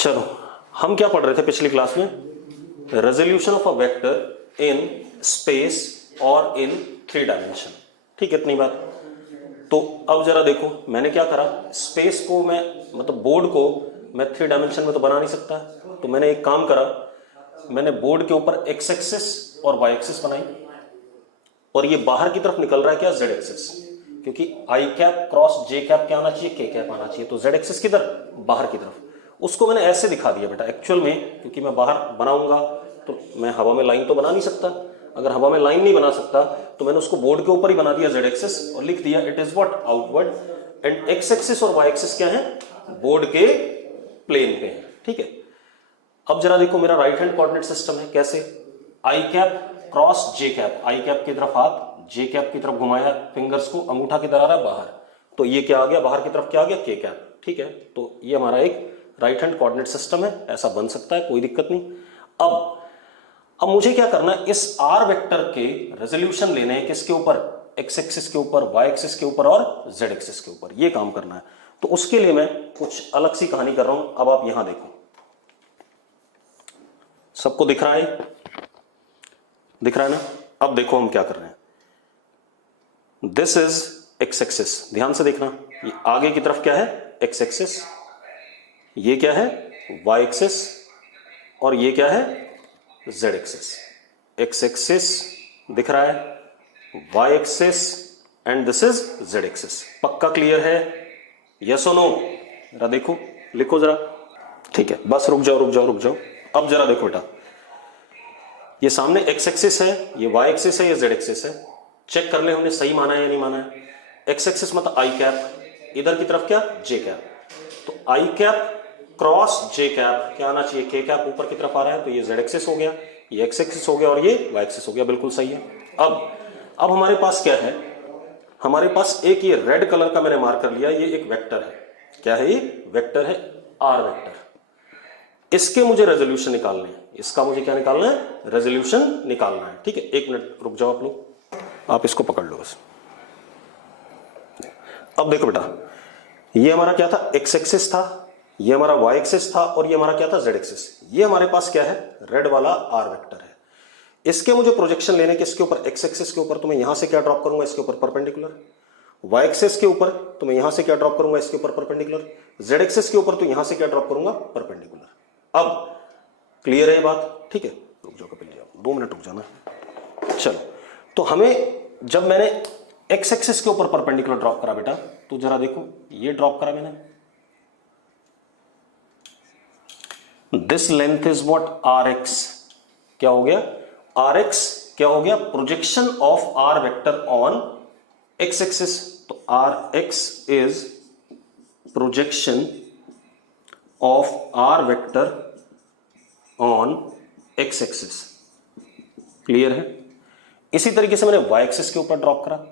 चलो, हम क्या पढ़ रहे थे पिछली क्लास में? Resolution of a vector in space और इन 3 डायमेंशन। ठीक, इतनी बात। तो अब जरा देखो, मैंने क्या करा, स्पेस को मैं मतलब बोर्ड को मैं 3 डायमेंशन में तो बना नहीं सकता, तो मैंने एक काम करा, मैंने बोर्ड के ऊपर एक्स एक्सिस और वाई एक्सिस बनाई, और ये बाहर की तरफ निकल रहा है क्या, जेड एक्सिस, क्योंकि आई कैप क्रॉस जे कैप क्या आना चाहिए, के कैप आना चाहिए, तो जेड एक्सिस किधर, बाहर की तरफ। उसको मैंने ऐसे दिखा दिया बेटा, एक्चुअल में क्योंकि मैं बाहर बनाऊंगा तो मैं हवा में लाइन तो बना नहीं सकता, अगर हवा में लाइन नहीं बना सकता तो मैंने उसको बोर्ड के ऊपर ही बना दिया जेड एक्सिस और लिख दिया it is what, outward, and x axis और वाई एक्सिस क्या है, बोर्ड के प्लेन पे है। ठीक है, अब जरा देखो, मेरा राइट हैंड कोऑर्डिनेट सिस्टम है, कैसे, आई कैप क्रॉस जे कैप, आई कैप की तरफ हाथ, जे कैप की तरफ घुमाया फिंगर्स को, अंगूठा किधर आ रहा है, बाहर, तो ये क्या आ गया, बाहर की तरफ क्या आ गया, के कैप। ठीक है, तो ये हमारा एक राइट हैंड कोऑर्डिनेट सिस्टम है, ऐसा बन सकता है, कोई दिक्कत नहीं। अब मुझे क्या करना है, इस आर वेक्टर के रेजोल्यूशन लेने हैं, किसके ऊपर, एक्स एक्सिस के ऊपर, वाई एक्सिस के ऊपर और जेड एक्सिस के ऊपर, ये काम करना है। तो उसके लिए मैं कुछ अलग सी कहानी कर रहा हूं। अब आप यहां देखो, सबको दिख रहा है, दिख रहा है ना? अब देखो हम क्या कर रहे हैं, दिस इज एक्स एक्सिस, ध्यान से देखना, ये आगे की तरफ क्या है, एक्स एक्सिस, ये क्या है, वाई एक्सिस, और ये क्या है, जेड एक्सिस। एक्स एक्सिस दिख रहा है, Y axis, and this is Z axis. पक्का क्लियर है, यस और नो? जरा देखो, लिखो जरा। ठीक है, बस रुक जाओ रुक जाओ रुक जाओ। अब जरा देखो बेटा, ये सामने एक्स एक्सिस है, ये वाई एक्सिस है, ये जेड एक्सिस है। चेक कर ले हमने सही माना है या नहीं माना है। एक्स एक्सिस मतलब आई कैप, इधर की तरफ क्या, जे कैप, तो आई कैप क्रॉस जे कैप क्या आना चाहिए, के कैप ऊपर की तरफ आ रहा है, तो ये जेड एक्सिस हो गया, ये एक्स एक्सिस हो गया और ये वाई एक्सिस हो गया, बिल्कुल सही है। अब हमारे पास क्या है, हमारे पास एक ये रेड कलर का मैंने मार्क कर लिया, ये एक वेक्टर है, क्या है ये, वेक्टर है, आर वेक्टर। इसके मुझे रेजोल्यूशन निकालने हैं, इसका मुझे क्या निकालना है, रेजोल्यूशन निकालना है। ठीक है, एक मिनट रुक जाओ आप लोग, आप इसको पकड़ लो बस। अब देखो बेटा, ये हमारा क्या था, एक्स एक्सिस था, ये हमारा वाई एक्सिस था, और ये हमारा क्या था, जेड एक्सिस। ये हमारे पास क्या है, रेड वाला आर वेक्टर है। इसके मुझे प्रोजेक्शन लेने के, इसके ऊपर एक्स एक्सिस के ऊपर तो मैं यहां से क्या ड्रॉप करूंगा, इसके ऊपर परपेंडिकुलर, वाई एक्सिस के ऊपर तो मैं यहां से क्या ड्रॉप करूंगा, इसके ऊपर परपेंडिकुलर, जेड एक्सिस के ऊपर तो यहां से क्या ड्रॉप करूंगा, परपेंडिकुलर। अब क्लियर है ये बात? ठीक है, रुक जाओ कपिल जी, 2 मिनट रुक जाना। चलो, तो हमें जब मैंने एक्स एक्सिस के ऊपर परपेंडिकुलर ड्रॉप करा बेटा, तो जरा देखो, ये ड्रॉप करा मैंने, this length is what, are x, क्या हो गया, आर एक्स क्या हो गया, projection of are vector on x axis, तो are x is projection of are vector on x axis. Clear है? इसी तरीके से मैंने वाई एक्सिस के ऊपर ड्रॉप करा,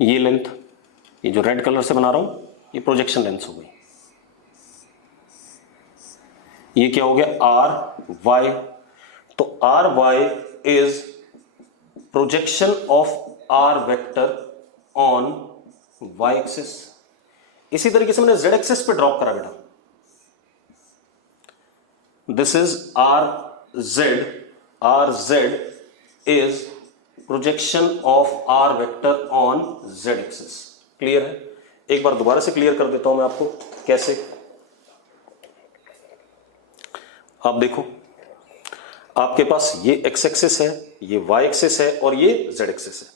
ये लेंथ, ये जो रेड कलर से बना रहा हूं, ये प्रोजेक्शन लेंथ हो गई, ये क्या हो गया, आर वाई, तो R Y is projection of are vector on Y axis. इसी तरीके से मैंने जेड एक्सिस पे ड्रॉप करा बेटा, this is R Z is projection of are vector on Z axis. Clear है? एक बार दोबारा से क्लियर कर देता हूं मैं आपको, कैसे। आप देखो, आपके पास ये एक्स एक्सिस है, ये वाई एक्सिस है और ये जेड एक्सिस है,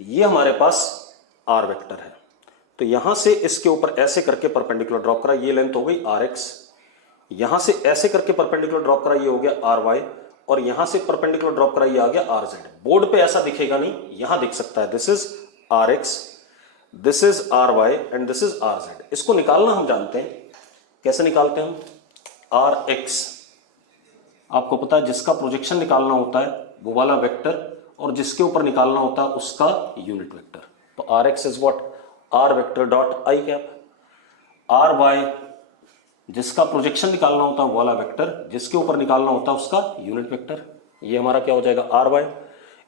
ये हमारे पास आर वेक्टर है। तो यहां से इसके ऊपर ऐसे करके परपेंडिकुलर ड्रॉप करा, ये लेंथ हो गई आर एक्स, यहां से ऐसे करके परपेंडिकुलर ड्रॉप करा, ये हो गया आर वाई, और यहां से परपेंडिकुलर ड्रॉप करा, ये आ गया आर जेड। बोर्ड पे ऐसा दिखेगा नहीं, यहां दिख सकता है, this is R X, this is R Y and this is R Z. इसको निकालना हम जानते हैं, कैसे निकालते हैं हम, आर एक्स आपको पता है, जिसका प्रोजेक्शन निकालना होता है वो वाला वेक्टर, और जिसके ऊपर निकालना होता है उसका यूनिट वेक्टर। तो are x is what, R vector dot I cap. R Y जिसका प्रोजेक्शन निकालना होता है वो वाला वेक्टर, जिसके ऊपर निकालना होता है उसका यूनिट वेक्टर, ये हमारा क्या हो जाएगा, आर वाई।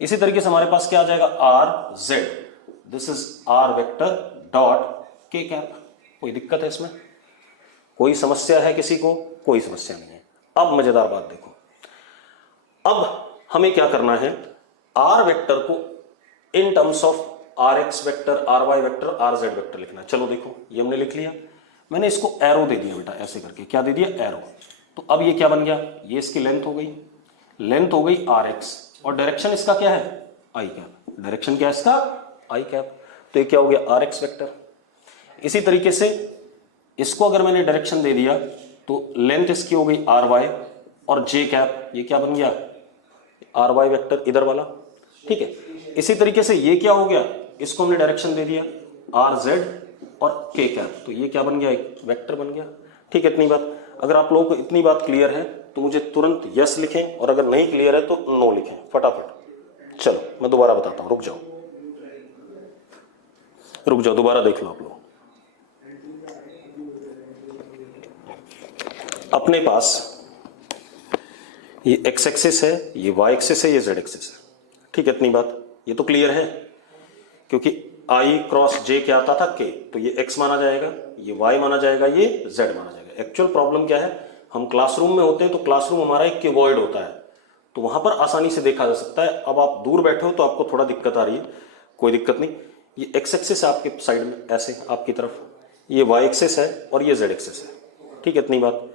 इसी तरीके से हमारे पास क्या आ जाएगा, R Z, this is R vector dot K cap. कोई दिक्कत है इसमें? कोई समस्या है किसी को? कोई समस्या नहीं है। अब मजेदार बात देखो, अब हमें क्या करना है, आर वेक्टर को in terms of R X vector, R Y vector, R Z vector लिखना है। चलो देखो, ये हमने लिख लिया, मैंने इसको एरो दे दिया बेटा, ऐसे करके क्या दे दिया, एरो। तो अब ये क्या बन गया, ये इसकी लेंथ हो गई, लेंथ हो गई आर एक्स, और डायरेक्शन इसका क्या है, आई कैप। डायरेक्शन क्या है इसका, आई कैप। तो ये क्या हो गया, आर एक्स वेक्टर। इसी तरीके से इसको अगर मैंने डायरेक्शन दे दिया तो लेंथ इसकी हो गई आर वाई, और जे कैप ये क्या बन गया, आर वाई वेक्टर इधर वाला, ठीक है। इसी तरीके से ये क्या हो गया, इसको हमने डायरेक्शन दे दिया आर जेड और के कैप, तो ये क्या बन गया, एक वेक्टर बन गया, ठीक है। इतनी बात, अगर आप लोगों को इतनी बात क्लियर है तो मुझे तुरंत यस लिखें, और अगर नहीं क्लियर है तो नो लिखें फटाफट। चलो मैं दोबारा बताता हूं, रुक जाओ दोबारा देख लो आप लोग। अपने पास ये एक्स एक्सिस है, ये वाई एक्सिस है, ये जेड एक्सिस है, ठीक है। इतनी बात, ये तो क्लियर है, क्योंकि आई क्रॉस जे क्या आता था, के, तो ये एक्स माना जाएगा, ये वाई माना जाएगा, ये जेड माना जाएगा। एक्चुअल प्रॉब्लम क्या है, हम क्लासरूम में होते हैं तो क्लासरूम हमारा एक क्यूबॉइड होता है, तो वहां पर आसानी से देखा जा सकता है। अब आप दूर बैठे हो तो आपको थोड़ा दिक्कत आ रही है, कोई दिक्कत नहीं। ये एक्स एक्सिस है आपके साइड में, ऐसे आपकी तरफ, ये वाई एक्सिस है और ये जेड एक्सिस है, ठीक है। इतनी बात,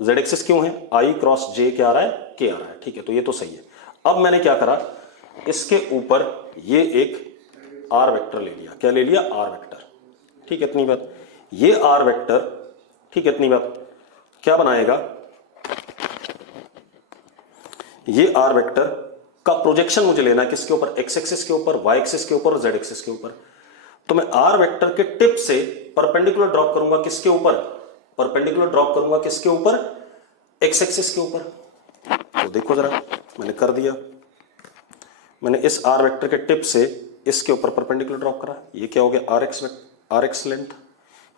जेड एक्सिस क्यों है, आई क्रॉस जे क्या आ रहा है, के आ रहा है, ठीक है, तो ये तो सही है। अब मैंने क्या करा, इसके ऊपर ये एक आर वेक्टर ले लिया, क्या ले लिया, आर वेक्टर, ठीक है। इतनी बात, ये आर वेक्टर, ठीक है। इतनी बात, क्या बनाएगा, ये आर वेक्टर का प्रोजेक्शन मुझे लेना है किसके ऊपर, एक्स एक्सिस के ऊपर, वाई एक्सिस के ऊपर और जेड एक्सिस के ऊपर। तो मैं आर वेक्टर के टिप से परपेंडिकुलर ड्रॉप करूंगा किसके ऊपर, परपेंडिकुलर ड्रॉप करूंगा किसके ऊपर, एक्स एक्सिस के ऊपर। तो देखो जरा, मैंने कर दिया, मैंने इस आर वेक्टर के टिप से इसके ऊपर परपेंडिकुलर ड्रॉप करा, ये क्या हो गया, आर एक्स लेंथ।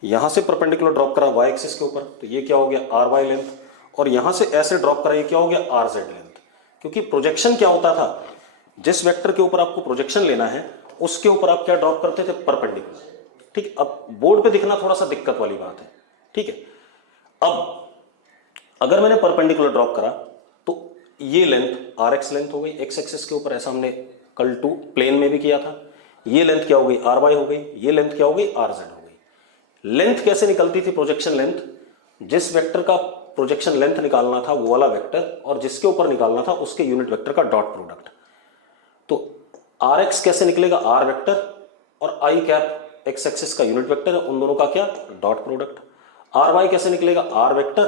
यहां से परपेंडिकुलर ड्रॉप करा वाई एक्सिस के ऊपर, तो ये क्या हो गया, आर वाई लेंथ। और यहां से ऐसे ड्रॉप करा, ये क्या हो गया, आर जेड लेंथ। क्योंकि प्रोजेक्शन क्या होता था, जिस वेक्टर के ऊपर आपको प्रोजेक्शन लेना है उसके ऊपर आप क्या ड्रॉप करते थे, परपेंडिकुलर, ठीक। अब बोर्ड पे दिखना थोड़ा सा दिक्कत वाली बात है, ठीक है। अब अगर मैंने परपेंडिकुलर ड्रॉप करा तो ये लेंथ आर एक्स लेंथ हो गई एक्स एक्सिस के ऊपर, ऐसा हमने कल टू प्लेन में भी किया था। ये लेंथ क्या हो गई, आर वाई हो गई, ये लेंथ क्या हो गई, आर जेड हो गई। लेंथ कैसे निकलती थी, प्रोजेक्शन लेंथ, जिस वेक्टर का प्रोजेक्शन लेंथ निकालना था वो वाला वेक्टर, और जिसके ऊपर निकालना था उसके यूनिट वेक्टर का डॉट प्रोडक्ट। तो आर एक्स कैसे निकलेगा, आर वेक्टर, और आई कैप एक्स एक्सिस का यूनिट वेक्टर है, उन दोनों का क्या, डॉट प्रोडक्ट। आर वाई कैसे निकलेगा, आर वेक्टर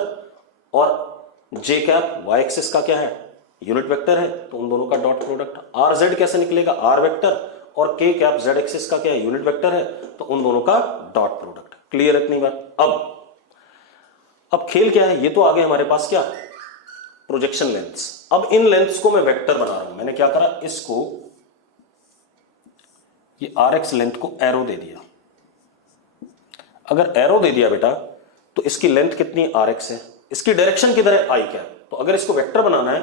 और जे कैप वाई एक्सिस का क्या है, यूनिट वेक्टर है, तो उन दोनों का डॉट प्रोडक्ट। आर जेड कैसे निकलेगा, आर वेक्टर और के कैप जेड एक्सिस का क्या है, यूनिट वेक्टर है, तो उन दोनों का डॉट प्रोडक्ट। क्लियर इतनी बात। अब खेल क्या है, ये तो आगे हमारे पास क्या, प्रोजेक्शन लेंथ्स। अब इन लेंथ्स को मैं वेक्टर बना रहा हूं, मैंने क्या करा, इसको ये आर एक्स लेंथ को एरो दे दिया। अगर एरो दे दिया बेटा तो इसकी लेंथ कितनी, आर एक्स है, इसकी डायरेक्शन किधर है, आई कैप। तो अगर इसको वेक्टर बनाना है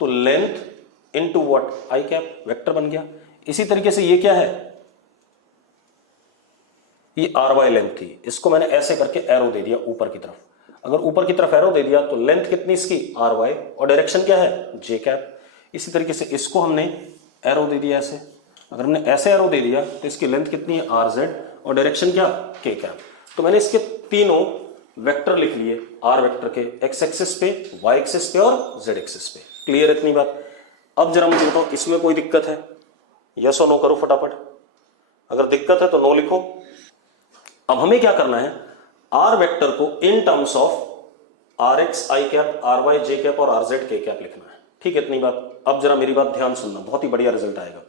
तो length into what, I cap, vector बन गया। इसी तरीके से ये क्या है, ये आर वाई लेंथ थी, इसको मैंने ऐसे करके एरो दे दिया ऊपर की तरफ। अगर ऊपर की तरफ एरो दे दिया तो लेंथ कितनी इसकी, आर वाई, और डायरेक्शन क्या है, जे कैप। इसी तरीके से इसको हमने एरो दे दिया ऐसे, अगर हमने ऐसे एरो दे दिया तो इसकी लेंथ कितनी है, आर जेड, और डायरेक्शन क्या, के कैप। तो मैंने इसके तीनों वेक्टर लिख लिए, आर वेक्टर के, एक्स एक्सिस पे, वाई एक्सिस पे और जेड एक्सिस पे। क्लियर इतनी बात। अब जरा मुझे बताओ, इसमें कोई दिक्कत है, यस और नो करो फटाफट। अगर दिक्कत है तो नो लिखो। अब हमें क्या करना है, आर वेक्टर को in terms of R X I cap, R Y J cap और आर जेड के कैप लिखना है, ठीक है। इतनी बात। अब जरा मेरी बात ध्यान सुनना, बहुत ही बढ़िया रिजल्ट आएगा।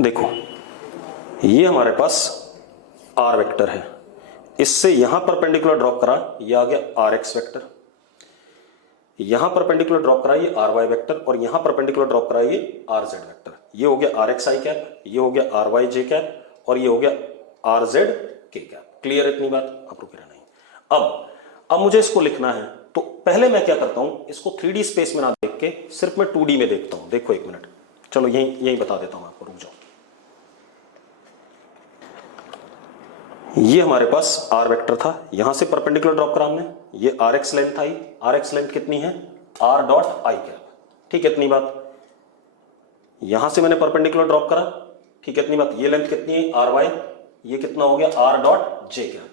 देखो, ये हमारे पास आर वेक्टर है, इससे यहां परपेंडिकुलर ड्रॉप करा, ये आ गया आर एक्स वेक्टर। यहां परपेंडिकुलर ड्रॉप करा, ये आर वाई वेक्टर, और यहां परपेंडिकुलर ड्रॉप करा, ये आर जेड वेक्टर। ये हो गया आर एक्स आई कैप, ये हो गया आर वाई जे कैप, और ये हो गया are Z K cap. Clear इतनी बात। अब रुके नहीं। अब मुझे इसको लिखना है, तो पहले मैं क्या करता हूं, इसको 3D स्पेस में ना देख के सिर्फ मैं 2D में देखता हूं। देखो एक मिनट, चलो यही बता देता हूं आपको, रुक जाओ। ये हमारे पास आर वेक्टर था, यहां से परपेंडिकुलर ड्रॉप करा हमने, ये R X length I, R X length कितनी है, आर डॉट आई कैप, ठीक है इतनी बात। यहां से मैंने परपेंडिकुलर ड्रॉप करा, ठीक है इतनी बात। ये लेंथ कितनी है, आर वाई, ये कितना हो गया, आर डॉट जे कैप।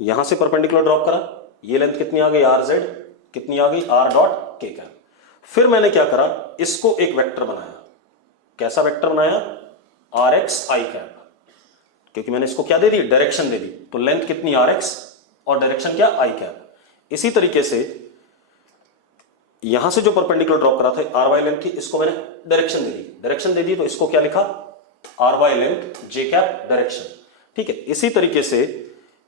यहां से परपेंडिकुलर ड्रॉप करा, ये लेंथ कितनी आ गई, आर जेड, कितनी आ गई, आर डॉट के कैप। फिर मैंने क्या करा, इसको एक वेक्टर बनाया। कैसा वेक्टर बनाया, आर एक्स आई कैप, क्योंकि मैंने इसको क्या दे दी, डायरेक्शन दे दी। तो लेंथ कितनी, आर एक्स, और डायरेक्शन क्या, आई कैप। इसी तरीके से यहां से जो परपेंडिकुलर ड्रॉप करा था, आर वाई लेंथ थी, इसको मैंने डायरेक्शन दे दी, डायरेक्शन दे दी, तो इसको क्या लिखा, आर वाई लेंथ जे कैप डायरेक्शन, ठीक है। इसी तरीके से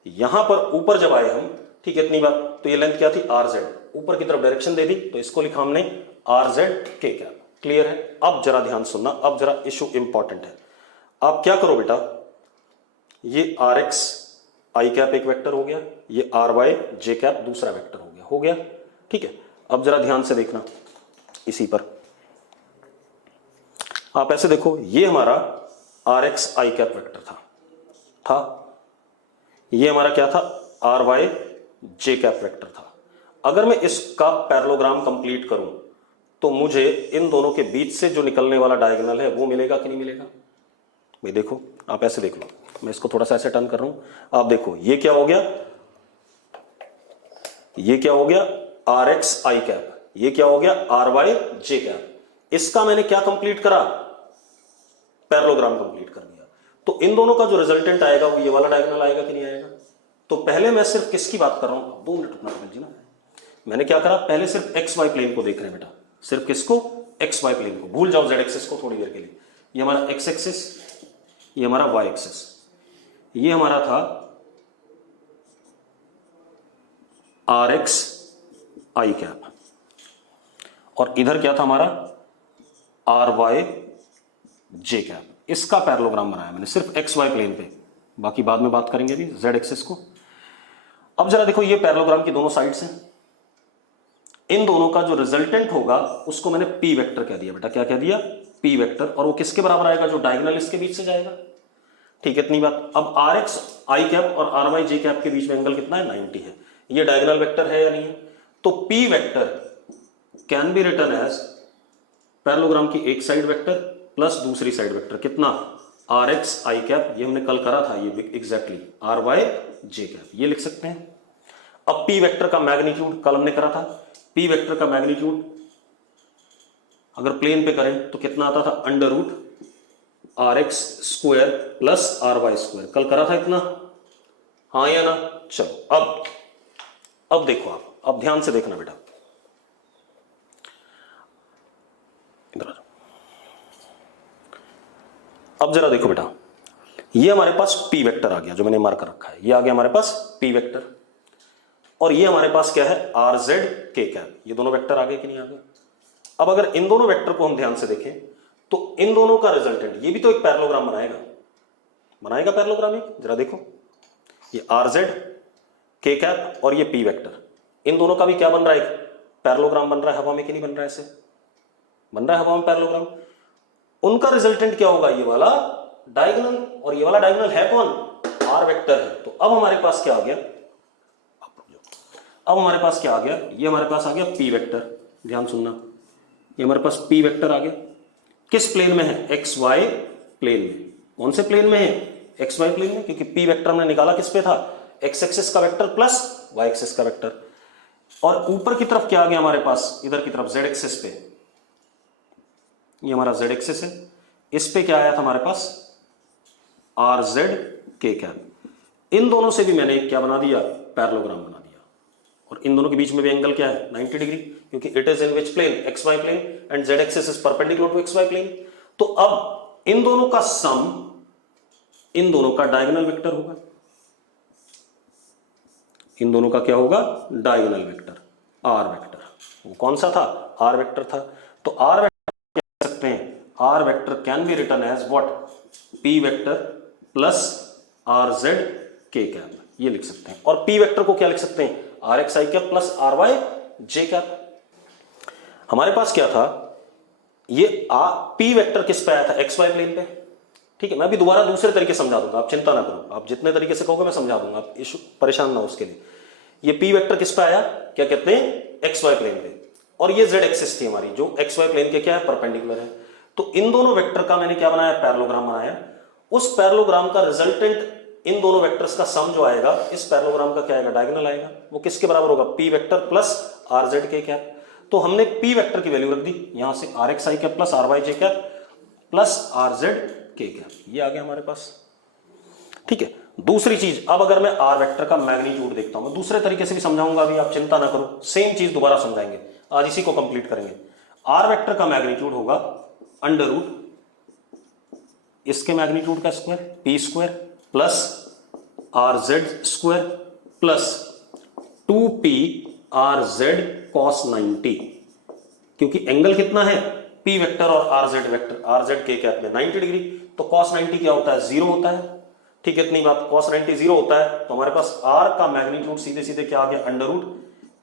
यहां पर ऊपर जब आए हम, ठीक है इतनी बात, तो ये लेंथ क्या थी, आर जेड, ऊपर की तरफ डायरेक्शन दे दी, तो इसको लिखा हमने are Z K cap. Clear है। अब जरा ध्यान सुनना, अब जरा इशू इंपॉर्टेंट है। आप क्या करो बेटा, ये आर एक्स आई कैप एक वेक्टर हो गया, ये आर वाई जे कैप दूसरा वेक्टर हो गया, ठीक है। अब जरा ध्यान से देखना इसी पर, आप ऐसे देखो, ये हमारा R X I cap vector था, ये हमारा क्या था, R Y J cap vector था। अगर मैं इसका पैरेललोग्राम कंप्लीट करूं तो मुझे इन दोनों के बीच से जो निकलने वाला डायगोनल है वो मिलेगा कि नहीं मिलेगा। भाई देखो, आप ऐसे देख लो, मैं इसको थोड़ा सा ऐसे टर्न कर रहा हूं, आप देखो ये क्या हो गया, ये क्या हो गया, आर एक्स आई कैप, ये क्या हो गया, आर वाई जे कैप। इसका मैंने क्या कंप्लीट करा, पैरेललोग्राम कंप्लीट कर दिया। तो इन दोनों का जो रिजल्टेंट आएगा वो ये वाला डायगोनल आएगा कि नहीं आएगा। तो पहले मैं सिर्फ किसकी बात कर रहा हूं, 2 मिनट रुकना जी ना, मैंने क्या करा, पहले सिर्फ एक्स वाई प्लेन को देख रहे हैं बेटा, सिर्फ किसको, एक्स वाई प्लेन को, भूल जाओ जेड एक्सिस को थोड़ी देर के लिए। ये हमारा एक्स एक्सिस, ये हमारा वाई एक्सिस, ये हमारा था आर एक्स आई कैप, और इधर क्या था हमारा, आर वाई जे कैप। इसका पैरेललोग्राम बनाया मैंने सिर्फ एक्स वाई प्लेन पे, बाकी बाद में बात करेंगे भी जेड एक्सिस को। अब जरा देखो, ये पैरेललोग्राम की दोनों साइड्स हैं, इन दोनों का जो रिजल्टेंट होगा उसको मैंने पी वेक्टर कह दिया बेटा, क्या कह दिया, पी वेक्टर, और वो किसके बराबर आएगा, जो डायगोनल इसके बीच से जाएगा, ठीक है इतनी बात। अब आर एक्स आई कैप और आर वाई जे कैप के बीच में एंगल कितना है, 90 है। ये डायगोनल वेक्टर है या नहीं है, तो P vector can be written as parallelogram की एक साइड वेक्टर प्लस दूसरी साइड वेक्टर, कितना, आर एक्स आई कैप, ये हमने कल करा था, ये exactly R Y J cap, ये लिख सकते हैं। अब पी वेक्टर का मैग्नीट्यूड कल हमने करा था, पी वेक्टर का मैग्नीट्यूड अगर प्लेन पे करें तो कितना आता था, under root are x square plus R Y square, कल करा था इतना, हाँ या ना। चलो अब देखो, आप अब ध्यान से देखना बेटा, इधर अब जरा देखो बेटा, ये हमारे पास पी वेक्टर आ गया, जो मैंने मार्क कर रखा है, ये आ गया हमारे पास पी वेक्टर, और ये हमारे पास क्या है, आर जेड के कैप, ये दोनों वेक्टर आ गए कि नहीं आ गए। अब अगर इन दोनों वेक्टर को हम ध्यान से देखें तो इन दोनों का रिजल्टेंट, ये भी तो एक पैरेललोग्राम बनाएगा पैरेललोग्राम एक, जरा देखो, ये आर जेड के कैप और ये पी वेक्टर, इन दोनों का भी क्या बन रहा है, एक पैरेललोग्राम बन रहा है हवा में कि नहीं बन रहा है, ऐसे बन रहा है हवा में पैरेललोग्राम। उनका रिजल्टेंट क्या होगा, ये वाला डायगोनल, और ये वाला डायगोनल है कौन, आर वेक्टर है। तो अब हमारे पास क्या आ गया, अब हमारे पास क्या आ गया, ये हमारे पास आ गया पी वेक्टर, ध्यान सुनना, ये हमारे पास पी वेक्टर आ गया, किस प्लेन में है, एक्स वाई प्लेन में। कौन से प्लेन में है, एक्स वाई प्लेन में, क्योंकि पी वेक्टर हमने निकाला किस पे था, एक्स एक्सिस का वेक्टर प्लस वाई एक्सिस का वेक्टर। और ऊपर की तरफ क्या आ गया हमारे पास, इधर की तरफ जेड एक्सिस पे, ये हमारा जेड एक्सिस है, इस पे क्या आया था हमारे पास, आर जेड के कैप। इन दोनों से भी मैंने क्या बना दिया, पैरेललोग्राम बना दिया, और इन दोनों के बीच में भी एंगल क्या है, 90 डिग्री, क्योंकि it is in which plane, X Y plane, and Z axis is perpendicular to X Y plane. तो अब इन दोनों का सम, इन दोनों का डायगोनल वेक्टर होगा, इन दोनों का क्या होगा, डायगोनल वेक्टर, आर वेक्टर। वो कौन सा था, आर वेक्टर था। तो आर वेक्टर क्या कह सकते हैं, R vector can be written as what, P vector plus are Z K cap, ये लिख सकते हैं। और पी वेक्टर को क्या लिख सकते हैं, R X I cap plus are Y J cap. हमारे पास क्या था, ये पी वेक्टर किस पे आया था, एक्स वाई प्लेन पे, ठीक है, मैं अभी दोबारा दूसरे तरीके समझा दूंगा, आप चिंता ना करो, आप जितने तरीके से कहोगे मैं समझा दूंगा, आप इशू परेशान ना हो उसके लिए। ये पी वेक्टर किस पे आया, क्या कहते हैं, एक्स वाई प्लेन पे, और ये जेड एक्सिस थी हमारी जो एक्स वाई प्लेन के क्या है, परपेंडिकुलर है। तो इन दोनों वेक्टर का मैंने क्या बनाया, पैरेललोग्राम बनाया। उस पैरेललोग्राम का रिजल्टेंट इन दोनों वेक्टर्स का सम जो आएगा इस पैरेललोग्राम का क्या आएगा, डायगोनल आएगा। वो किसके बराबर होगा, P vector plus are Z K cap. तो हमने पी वेक्टर की वैल्यू रख दी यहां से, R X I cap plus are Y J cap plus are Z K cap, ये आ गया हमारे पास। ठीक है, दूसरी चीज, अब अगर मैं आर वेक्टर का मैग्नीट्यूड देखता हूं, मैं दूसरे तरीके से भी समझाऊंगा, अभी आप चिंता ना करो, सेम चीज दोबारा समझाएंगे, आज इसी को कंप्लीट करेंगे। आर वेक्टर का मैग्नीट्यूड होगा अंडर रूट इसके मैग्नीट्यूड का square P square plus are Z square plus 2p are Z cos 90, क्योंकि एंगल कितना है, पी वेक्टर और R Z vector, R Z K cap में 90 डिग्री, तो कॉस 90 क्या होता है, 0 होता है। ठीक है, इतनी बात, कॉस 90 0 होता है, तो हमारे पास आर का मैग्नीट्यूड सीधे सीधे क्या आ गया, under root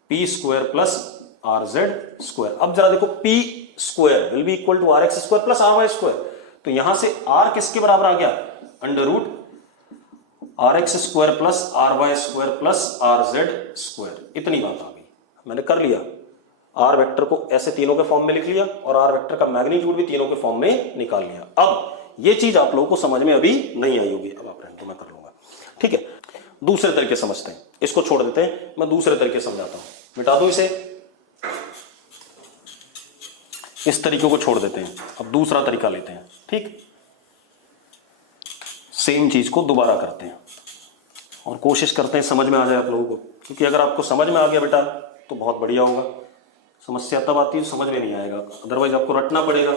P square plus are Z square. अब जरा देखो, P square will be equal to are x square plus R Y square, तो यहां से आर किसके बराबर आ गया, under root are x square plus R Y square plus are Z square. इतनी बात आ गई, मैंने कर लिया, आर वेक्टर को ऐसे तीनों के फॉर्म में लिख लिया और आर वेक्टर का मैग्नीट्यूड भी तीनों के फॉर्म में निकाल लिया। अब ये चीज आप लोगों को समझ में अभी नहीं आई होगी, अब आप रहने दो, मैं कर लूंगा। ठीक है, दूसरे तरीके समझते हैं, इसको छोड़ देते हैं, मैं दूसरे तरीके समझाता हूं, मिटा दो इसे, इस तरीके को छोड़ देते हैं, अब दूसरा तरीका लेते हैं। ठीक, सेम चीज को दोबारा करते हैं और कोशिश करते हैं समझ में आ जाए आप लोगों को, क्योंकि अगर आपको समझ में आ गया बेटा तो बहुत बढ़िया होगा, समस्या तब आती है समझ में नहीं आएगा, अदरवाइज आपको रटना पड़ेगा।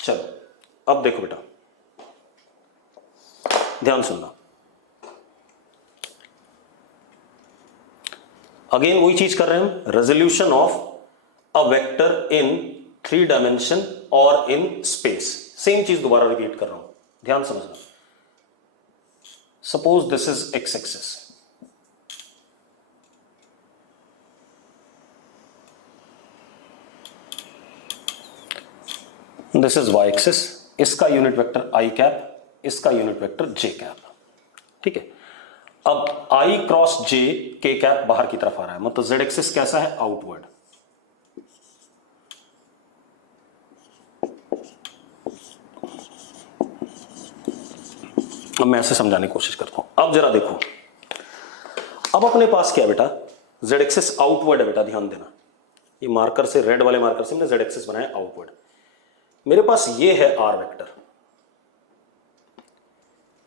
चलो अब देखो बेटा, ध्यान सुनना, अगेन वही चीज कर रहे हैं हम, resolution of a vector in 3 dimension और इन स्पेस, सेम चीज दोबारा रिपीट कर रहा हूं, ध्यान समझना। Suppose this is X axis, this is Y axis, इसका यूनिट वेक्टर आई कैप, इसका यूनिट वेक्टर जे कैप। ठीक है, अब आई क्रॉस जे के कैप बाहर की तरफ आ रहा है, मतलब जेड एक्सिस कैसा है, आउटवर्ड। अब मैं ऐसे समझाने की कोशिश करता हूं, अब जरा देखो, अब अपने पास क्या है बेटा, जेड एक्सिस आउटवर्ड है बेटा, ध्यान देना, ये मार्कर से, रेड वाले मार्कर से हमने जेड एक्सिस बनाया आउटवर्ड। मेरे पास ये है आर वेक्टर,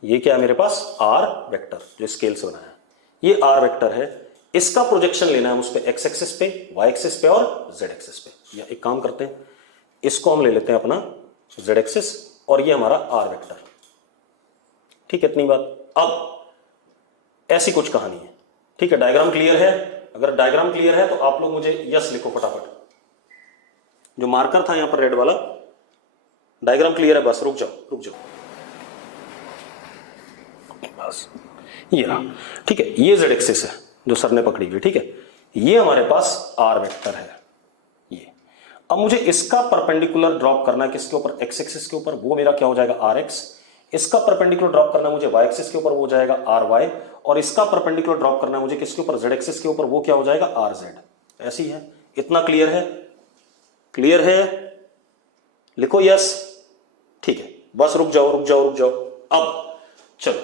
ये क्या है मेरे पास, आर वेक्टर जो स्केल से बनाया है, ये आर वेक्टर है, इसका प्रोजेक्शन लेना है उस पे एक्स एक्सिस पे, वाई एक्सिस पे और जेड एक्सिस पे। या एक काम करते हैं, इसको हम ले लेते हैं अपना जेड एक्सिस और ये हमारा आर वेक्टर। ठीक है, इतनी बात। अब ऐसी कुछ कहानी है, ठीक है, डायग्राम क्लियर है, अगर डायग्राम क्लियर है तो आप लोग मुझे यस लिखो फटाफट, जो मार्कर था यहां पर रेड वाला, डायग्राम क्लियर है, बस रुक जाओ रुक जाओ, बस ये रहा। ठीक है, ये जेड एक्सिस है जो सर ने पकड़ी हुई, ठीक है, ये हमारे पास आर वेक्टर है ये। अब मुझे इसका परपेंडिकुलर ड्रॉप करना है किसके ऊपर, एक्स एक्सिस के ऊपर, वो मेरा क्या हो जाएगा, आर एक्स। इसका परपेंडिकुलर ड्रॉप करना है मुझे वाई एक्सिस के ऊपर, वो हो जाएगा आर वाई। और इसका परपेंडिकुलर ड्रॉप करना है मुझे किसके ऊपर, जेड एक्सिस के ऊपर, वो क्या हो जाएगा, आर जेड। ऐसी है, इतना क्लियर है, क्लियर है, लिखो यस। ठीक है, बस रुक जाओ रुक जाओ रुक जाओ। अब चलो,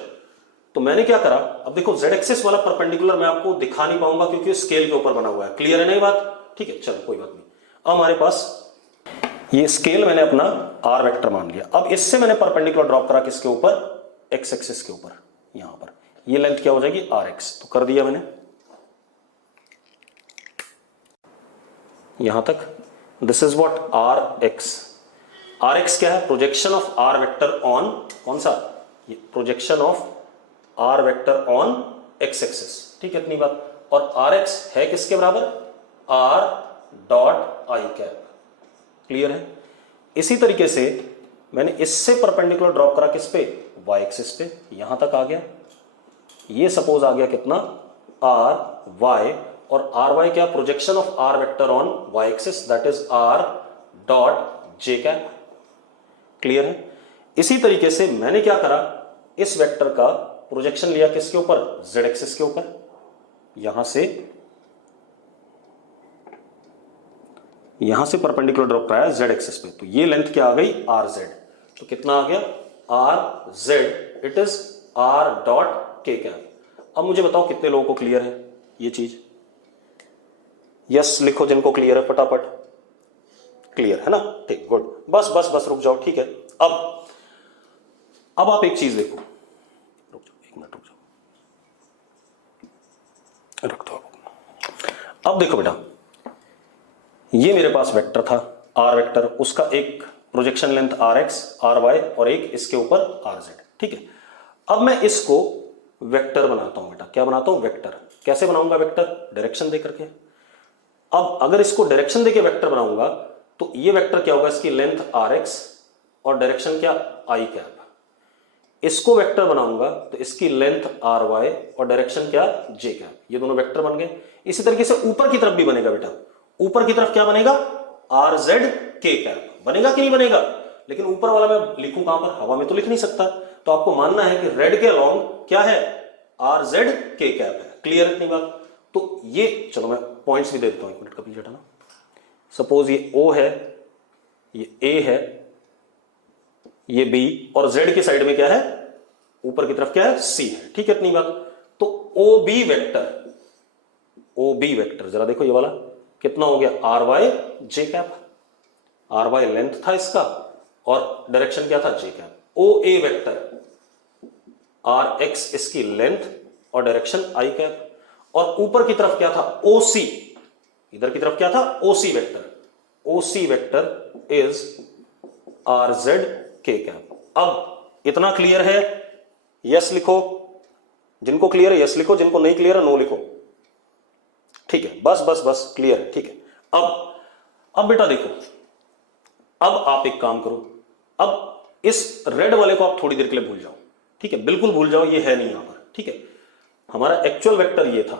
तो मैंने क्या करा, अब देखो जेड एक्सिस वाला परपेंडिकुलर मैं आपको दिखा नहीं पाऊंगा क्योंकि स्केल के ऊपर बना हुआ है, क्लियर है नहीं बात, ठीक है, चलो कोई बात नहीं। अब हमारे पास ये स्केल मैंने अपना आर वेक्टर मान लिया, अब इससे मैंने परपेंडिकुलर ड्रॉप करा किसके ऊपर, एक्स एक्सिस के ऊपर, यहां पर ये लेंथ क्या हो जाएगी, आर एक्स, तो कर दिया मैंने यहां तक। This is what, are X. R x क्या है, projection of are vector on कौन सा, projection of are vector on x axis, ठीक है, इतनी बात। और आर एक्स है किसके बराबर, R dot I cap, clear है। इसी तरीके से मैंने इससे परपेंडिकुलर ड्रॉप करा किस पे, वाई एक्सिस पे, यहां तक आ गया। ये सपोज आ गया कितना, आर वाई, और आर वाई क्या, projection of are vector on Y axis, that is R dot J cap, clear है। इसी तरीके से मैंने क्या करा, इस वेक्टर का प्रोजेक्शन लिया किसके ऊपर, z एक्सिस के ऊपर, यहां से परपेंडिकुलर ड्रॉप कराया z एक्सिस पे, तो ये लेंथ क्या आ गई, rz। तो कितना आ गया, rz, it is r dot k cap. अब मुझे बताओ कितने लोगों को क्लियर है ये चीज, यस लिखो जिनको क्लियर है फटाफट, क्लियर है ना, ठीक, गुड, बस बस बस रुक जाओ, ठीक है। अब आप एक चीज देखो, रुक जाओ एक मिनट, रुक जाओ, रख दो। अब देखो बेटा, ये मेरे पास वेक्टर था r वेक्टर, उसका एक प्रोजेक्शन लेंथ rx, ry और एक इसके ऊपर rz, ठीक है। अब मैं इसको वेक्टर बनाता हूं बेटा, क्या बनाता हूं, वेक्टर। कैसे बनाऊंगा वेक्टर, डायरेक्शन दे करके। अब अगर इसको डायरेक्शन देके वेक्टर बनाऊंगा तो ये वेक्टर क्या होगा, इसकी लेंथ rx और डायरेक्शन क्या, i कैप। इसको वेक्टर बनाऊंगा तो इसकी लेंथ ry और डायरेक्शन क्या, j कैप। ये दोनों वेक्टर बन गए। इसी तरीके से ऊपर की तरफ भी बनेगा बेटा, ऊपर की तरफ क्या बनेगा, rz k कैप बनेगा कि नहीं बनेगा। लेकिन ऊपर वाला मैं लिखूं कहां पर, हवा में तो लिख नहीं सकता, तो आपको मानना है कि रेड के अलोंग क्या है, rz k कैप है। क्लियर इतनी बात। तो ये चलो मैं पॉइंट्स भी दे देता हूं, एक मिनट का पीछे हटाना। सपोज ये o है, ये a है, ये b, और z की साइड में क्या है, ऊपर की तरफ क्या है, c है, ठीक है इतनी बात। तो OB वेक्टर जरा देखो, ये वाला कितना हो गया, ry j cap, ry length था इसका और डायरेक्शन क्या था, j cap. OA vector rx इसकी लेंथ और डायरेक्शन i कैप, और ऊपर की तरफ क्या था, OC, इधर की तरफ क्या था, OC vector is rz k cap. अब इतना क्लियर है, यस लिखो, जिनको क्लियर है यस लिखो, जिनको नहीं क्लियर है नो लिखो, ठीक है, बस बस बस क्लियर है, ठीक है। अब बेटा देखो, अब आप एक काम करो, अब इस रेड वाले को आप थोड़ी देर के लिए भूल जाओ, ठीक है, बिल्कुल भूल जाओ, ये है नहीं यहां पर, ठीक है। हमारा एक्चुअल वेक्टर ये था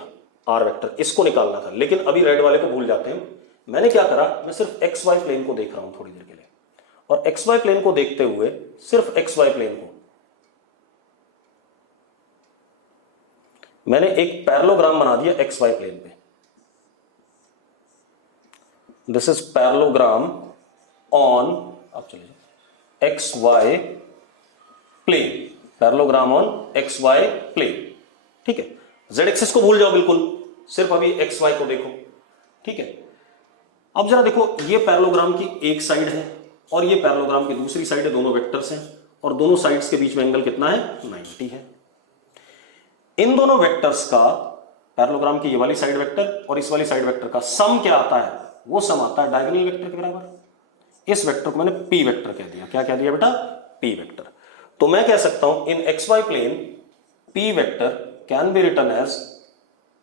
r वेक्टर, इसको निकालना था, लेकिन अभी रेड वाले को भूल जाते हैं। मैंने क्या करा, मैं सिर्फ xy प्लेन को देख रहा हूं थोड़ी देर के लिए, और xy प्लेन को देखते हुए सिर्फ xy प्लेन को मैंने एक पैरेललोग्राम बना दिया xy प्लेन पे। दिस इज पैरेललोग्राम ऑन, अब चलिए xy plane, parallelogram on xy plane, ठीक है। z एक्सिस को भूल जाओ बिल्कुल, सिर्फ अभी xy को देखो, ठीक है। अब जरा देखो, ये पैरेललोग्राम की एक साइड है और ये पैरेललोग्राम की दूसरी साइड है, दोनों वेक्टर्स हैं, और दोनों साइड्स के बीच में एंगल कितना है, 90 है। इन दोनों वेक्टर्स का, पैरेललोग्राम की ये वाली साइड वेक्टर और इस वाली साइड वेक्टर का सम क्या आता है, वो सम आता है डायगोनल वेक्टर के बराबर। इस वेक्टर को मैंने p वेक्टर कह दिया, क्या कह दिया बेटा, p वेक्टर। तो मैं कह सकता हूं in xy plane p vector can be written as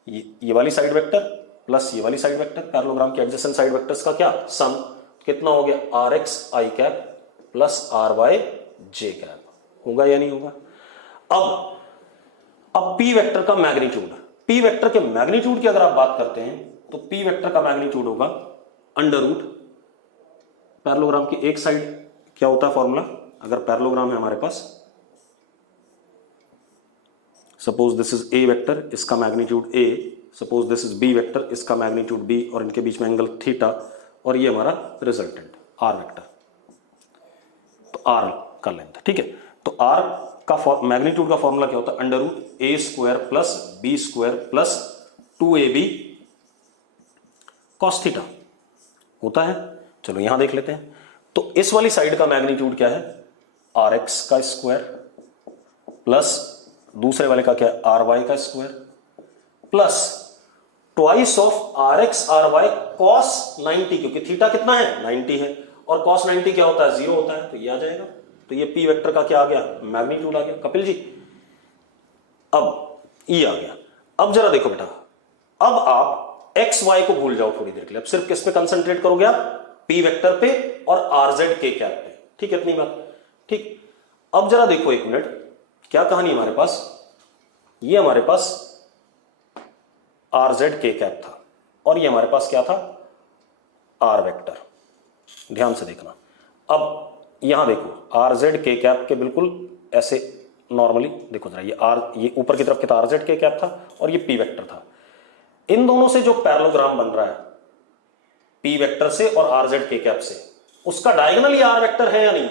ये वाली साइड वेक्टर प्लस ये वाली साइड वेक्टर, पैरेललोग्राम के एडजेसेंट साइड वेक्टर्स का क्या सम, कितना हो गया, rx i cap plus ry j cap, होगा या नहीं होगा। अब p वेक्टर का मैग्नीट्यूड, p वेक्टर के मैग्नीट्यूड की अगर आप बात करते हैं तो p वेक्टर का मैग्नीट्यूड होगा अंडर रूट, पैरेललोग्राम की एक साइड क्या होता है फॉर्मूला, अगर पैरेललोग्राम है हमारे पास, suppose this is a vector, इसका magnitude a, suppose this is b vector, इसका मैग्नीट्यूड b, और इनके बीच में एंगल थीटा, और ये हमारा रिजल्टेंट r वेक्टर, तो r का लेंथ, ठीक है। तो r का मैग्नीट्यूड का फॉर्मूला क्या होता है, under root a square plus b square plus 2ab cos theta होता है। चलो यहां देख लेते हैं, तो इस वाली साइड का मैग्नीट्यूड क्या है, rx का स्क्वायर प्लस दूसरे वाले का क्या है, ry का square plus twice of rx ry cos 90, क्योंकि थीटा कितना है, 90 है, और cos 90 क्या होता है, 0 होता है, तो ये आ जाएगा। तो ये p वेक्टर का क्या आ गया, मैग्नीट्यूड आ गया कपिल जी। अब ये आ गया। अब जरा देखो बेटा, अब आप एक्स वाई को भूल जाओ थोड़ी देर के लिए, अब सिर्फ किस पे कंसंट्रेट करोगे आप, p वेक्टर पे और rz k कैप पे, ठीक है इतनी बात, ठीक। अब जरा देखो एक मिनट, क्या कहानी हमारे पास, ये हमारे पास rz k कैप था और ये हमारे पास क्या था, r वेक्टर, ध्यान से देखना। अब यहां देखो आर जेड के कैप के बिल्कुल ऐसे नॉर्मली देखो जरा, ये ऊपर की तरफ कितना आर जेड के कैप था और ये पी वेक्टर था। इन दोनों से जो पैरेललोग्राम बन रहा है पी वेक्टर से और आर जेड के कैप से, उसका डायगोनल ये आर वेक्टर है या नहीं?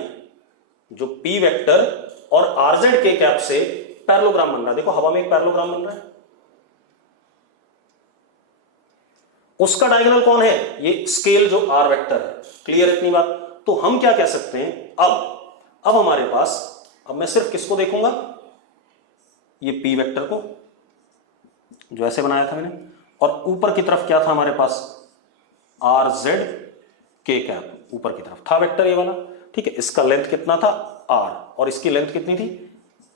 जो पी वेक्टर और आर जेड के कैप से पैरेललोग्राम बन रहा है, देखो हवा में एक पैरेललोग्राम बन रहा है, उसका डायगोनल कौन है? ये स्केल जो आर वेक्टर है। क्लियर इतनी बात? तो हम क्या कह सकते हैं, अब हमारे पास, अब मैं सिर्फ किसको देखूंगा, ये पी वेक्टर को जो ऐसे बनाया था मैंने, और ऊपर की तरफ क्या था हमारे पास, आर जेड के कैप ऊपर की तरफ था वेक्टर ये वाला, ठीक है। इसका लेंथ कितना था, आर, और इसकी लेंथ कितनी थी,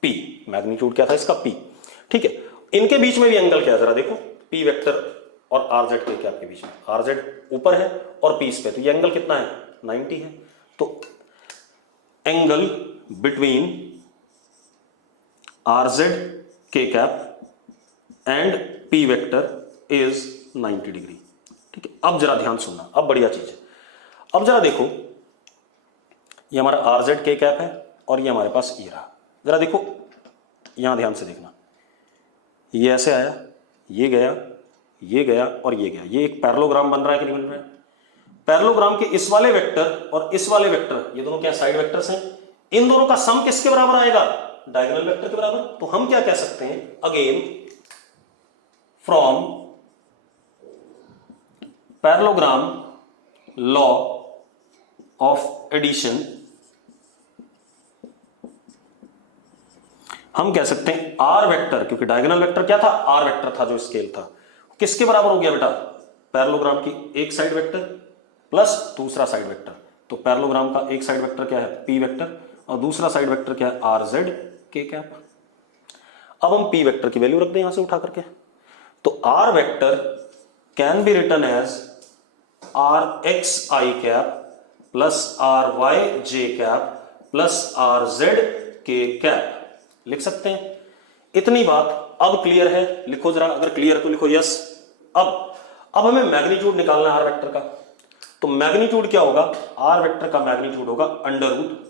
पी। मैग्नीट्यूड क्या था इसका, पी, ठीक है। इनके बीच में भी एंगल क्या है जरा देखो, पी वेक्टर और आर जेड के कैप के बीच में, आर जेड ऊपर है और पी इस पे, तो ये एंगल कितना है, 90 है। तो angle between are Z K cap and P vector is 90 degree, ठीक है। अब जरा ध्यान सुनना, अब बढ़िया चीज है। अब जरा देखो, ये हमारा आर जेड के कैप है और ये हमारे पास ये रहा। जरा देखो यहां ध्यान से देखना, ये ऐसे आया, ये गया, ये गया और ये गया, ये एक पैरेललोग्राम बन रहा है कि नहीं बन रहा है? पैरेललोग्राम के इस वाले वेक्टर और इस वाले वेक्टर, ये दोनों क्या साइड वेक्टर्स हैं, इन दोनों का सम किसके बराबर आएगा, डायगोनल वेक्टर के बराबर। तो हम क्या कह सकते हैं, again from parallelogram law of addition, हम कह सकते हैं आर वेक्टर, क्योंकि डायगोनल वेक्टर क्या था, आर वेक्टर था जो स्केल था, किसके बराबर हो गया बेटा, पैरेललोग्राम की एक साइड वेक्टर प्लस दूसरा साइड वेक्टर। तो पैरेललोग्राम का एक साइड वेक्टर क्या है, पी वेक्टर, और दूसरा साइड वेक्टर क्या है, आर जेड के कैप। अब हम पी वेक्टर की वैल्यू रख दें यहां से उठा करके, तो R vector can be written as R X I cap plus are Y J cap plus are Z K cap, लिख सकते हैं। इतनी बात अब क्लियर है? लिखो जरा, अगर क्लियर है तो लिखो यस। अब हमें मैग्नीट्यूड निकालना है आर वेक्टर का, तो मैग्नीट्यूड क्या होगा, आर वेक्टर का मैग्नीट्यूड होगा अंडर रूट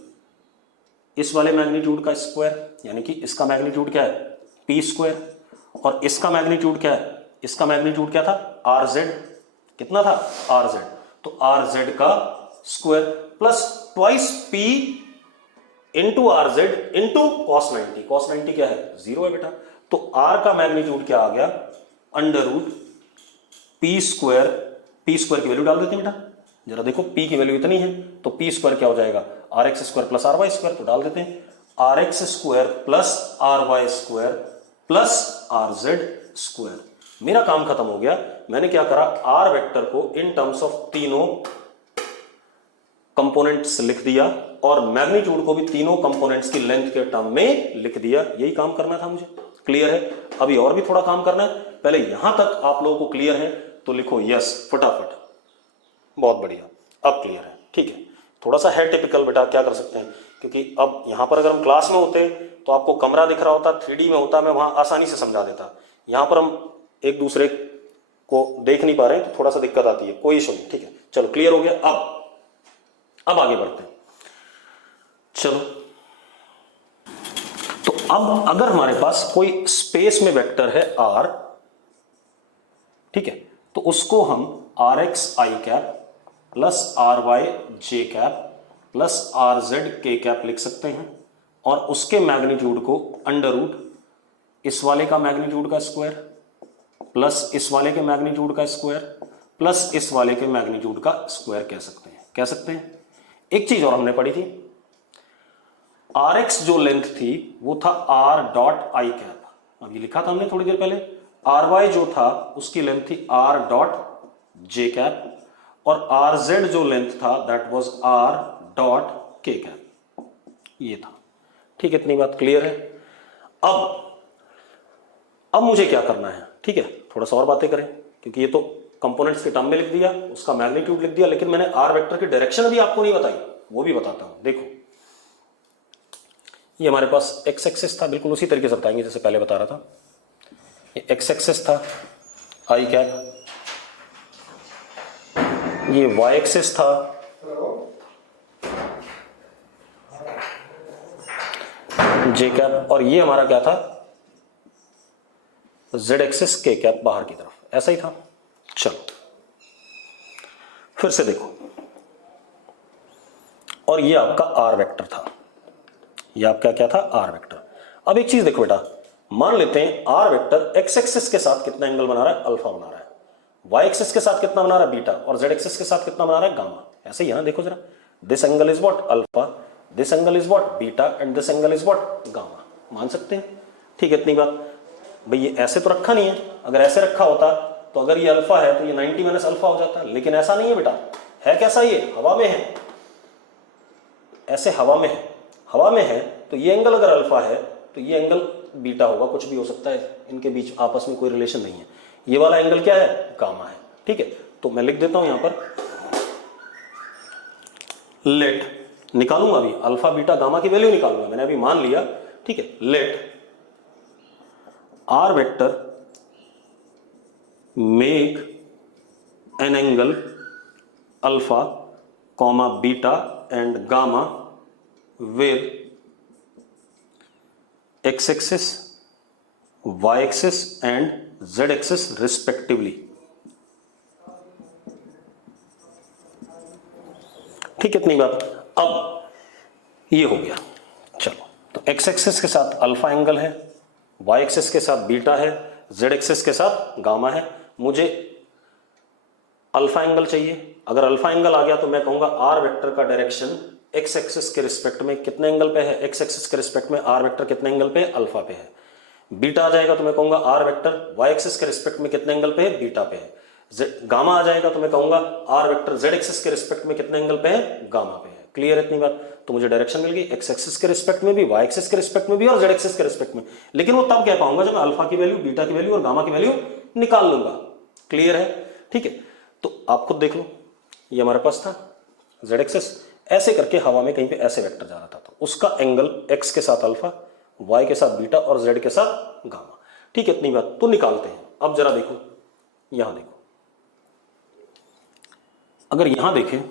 इस वाले मैग्नीट्यूड का स्क्वायर, यानी कि इसका मैग्नीट्यूड क्या है, पी स्क्वायर, और इसका मैग्नीट्यूड क्या है, इसका मैग्नीट्यूड क्या था, आर जेड, कितना था, आर जेड, तो आर जेड का square plus twice P into are Z into cos 90। Cos 90 क्या है, 0 है बेटा। तो आर का मैग्नीट्यूड क्या आ गया, under root P square, P square की वैल्यू डाल देते हैं बेटा, जरा देखो पी की वैल्यू इतनी है, तो पी स्क्वायर क्या हो जाएगा, R x square plus R Y square, तो डाल देते हैं R x square plus R Y square plus are Z square. मेरा काम खत्म हो गया। मैंने क्या करा, आर वेक्टर को इन टर्म्स ऑफ तीनों कंपोनेंट्स लिख दिया और मैग्नीट्यूड को भी तीनों कंपोनेंट्स की लेंथ के टर्म में लिख दिया। यही काम करना था मुझे। क्लियर है? अभी और भी थोड़ा काम करना है। पहले यहां तक आप लोगों को क्लियर है तो लिखो यस फटाफट। बहुत बढ़िया, अब क्लियर है। ठीक है, थोड़ा सा है टिपिकल बेटा, क्या कर सकते हैं, क्योंकि अब यहां पर अगर हम क्लास में होते तो आपको कमरा दिख रहा होता, 3D में होता, मैं वहां आसानी से समझा देता। यहां पर हम एक दूसरे को देख नहीं पा रहे हैं तो थोड़ा सा दिक्कत आती है। कोई इशू नहीं, ठीक है, चलो क्लियर हो गया। अब आगे बढ़ते हैं। चलो, तो अब अगर हमारे पास कोई स्पेस में वेक्टर है r, ठीक है, तो उसको हम R X I cap plus are Y J cap plus are Z K cap लिख सकते हैं, और उसके मैग्नीट्यूड को अंडर रूट इस वाले का मैग्नीट्यूड का स्क्वायर प्लस इस वाले के मैग्नीट्यूड का स्क्वायर प्लस इस वाले के मैग्नीट्यूड का स्क्वायर कह सकते हैं। कह सकते हैं। एक चीज और हमने पढ़ी थी, आर एक्स जो लेंथ थी वो था आर डॉट आई कैप, अभी लिखा था हमने थोड़ी देर पहले। आर वाई जो था उसकी लेंथ थी आर डॉट जे कैप, और आर जेड जो लेंथ था that was R dot K cap, ये था। ठीक है, इतनी बात क्लियर है। अब मुझे क्या करना है, ठीक है, थोड़ा सा और बातें करें, क्योंकि ये तो कंपोनेंट्स के टर्म में लिख दिया, उसका मैग्नीट्यूड लिख दिया, लेकिन मैंने आर वेक्टर की डायरेक्शन अभी आपको नहीं बताई, वो भी बताता हूं। देखो, ये हमारे पास एक्स एक्सिस था, बिल्कुल उसी तरीके से बताएंगे जैसे पहले बता रहा था। ये एक्स एक्सिस था आई कैप, ये वाई एक्सिस था जे कैप, और ये हमारा क्या था, जेड एक्सिस के कैप बाहर की तरफ, ऐसा ही था। चलो फिर से देखो, और ये आपका आर वेक्टर था, ये आपका क्या था, आर वेक्टर। अब एक चीज देखो बेटा, मान लेते हैं आर वेक्टर एक्स एक्सिस के साथ कितना एंगल बना रहा है, अल्फा बना रहा है, वाई एक्सिस के साथ कितना बना रहा है, बीटा, और जेड एक्सिस के साथ कितना बना रहा है, गामा। ऐसे ही है ना, देखो जरा, this angle is what, alpha, this angle is what, beta, and this angle is what, gamma. मान सकते हैं, ठीक है, इतनी बात। भाई ये ऐसे तो रखा नहीं है, अगर ऐसे रखा होता तो अगर ये अल्फा है तो ये 90 माइनस अल्फा हो जाता, लेकिन ऐसा नहीं है बेटा। है कैसा, ये हवा में है, ऐसे हवा में है, हवा में है, तो ये एंगल अगर अल्फा है तो ये एंगल बीटा होगा, कुछ भी हो सकता है, इनके बीच आपस में कोई रिलेशन नहीं है। ये वाला एंगल क्या है, गामा है, ठीक है। तो मैं लिख देता हूं यहां पर, लेट, निकालूंगा अभी अल्फा बीटा गामा की वैल्यू निकालूंगा, मैंने अभी मान लिया, ठीक है। Let R vector make an angle alpha comma beta and gamma with x axis, y axis and z axis respectively। ठीक है, इतनी बात। अब ये हो गया, चलो तो x एक्सिस के साथ अल्फा एंगल है, y एक्सिस के साथ बीटा है, z एक्सिस के साथ गामा है। मुझे अल्फा एंगल चाहिए, अगर अल्फा एंगल आ गया तो मैं कहूंगा आर वेक्टर का डायरेक्शन एक्स एक्सिस के रिस्पेक्ट में कितने एंगल पे है, एक्स एक्सिस के रिस्पेक्ट में आर वेक्टर कितने एंगल पे है, अल्फा पे है। बीटा आ जाएगा तो मैं कहूंगा आर वेक्टर वाई एक्सिस के रिस्पेक्ट में कितने एंगल पे है, बीटा पे है। गामा आ जाएगा तो मैं कहूंगा आर वेक्टर जेड एक्सिस के रिस्पेक्ट में कितने एंगल पे है, गामा पे है। क्लियर इतनी बात। तो मुझे डायरेक्शन मिल गई एक्स एक्सिस के रिस्पेक्ट में भी, वाई एक्सिस के रिस्पेक्ट में भी और जेड एक्सिस के रिस्पेक्ट में। लेकिन वो तब कह पाऊंगा जब मैं अल्फा की वैल्यू, बीटा की वैल्यू और गामा की वैल्यू निकाल लूंगा। क्लियर है, ठीक है। तो आप खुद देख लो, ये हमारे पास था जेड एक्सिस, ऐसे करके हवा में कहीं पे ऐसे वेक्टर जा रहा था, तो उसका एंगल x के साथ अल्फा, y के साथ बीटा और z के साथ गामा। ठीक है, इतनी बात तो निकालते हैं। अब जरा देखो, यहां देखो, अगर यहां देखें,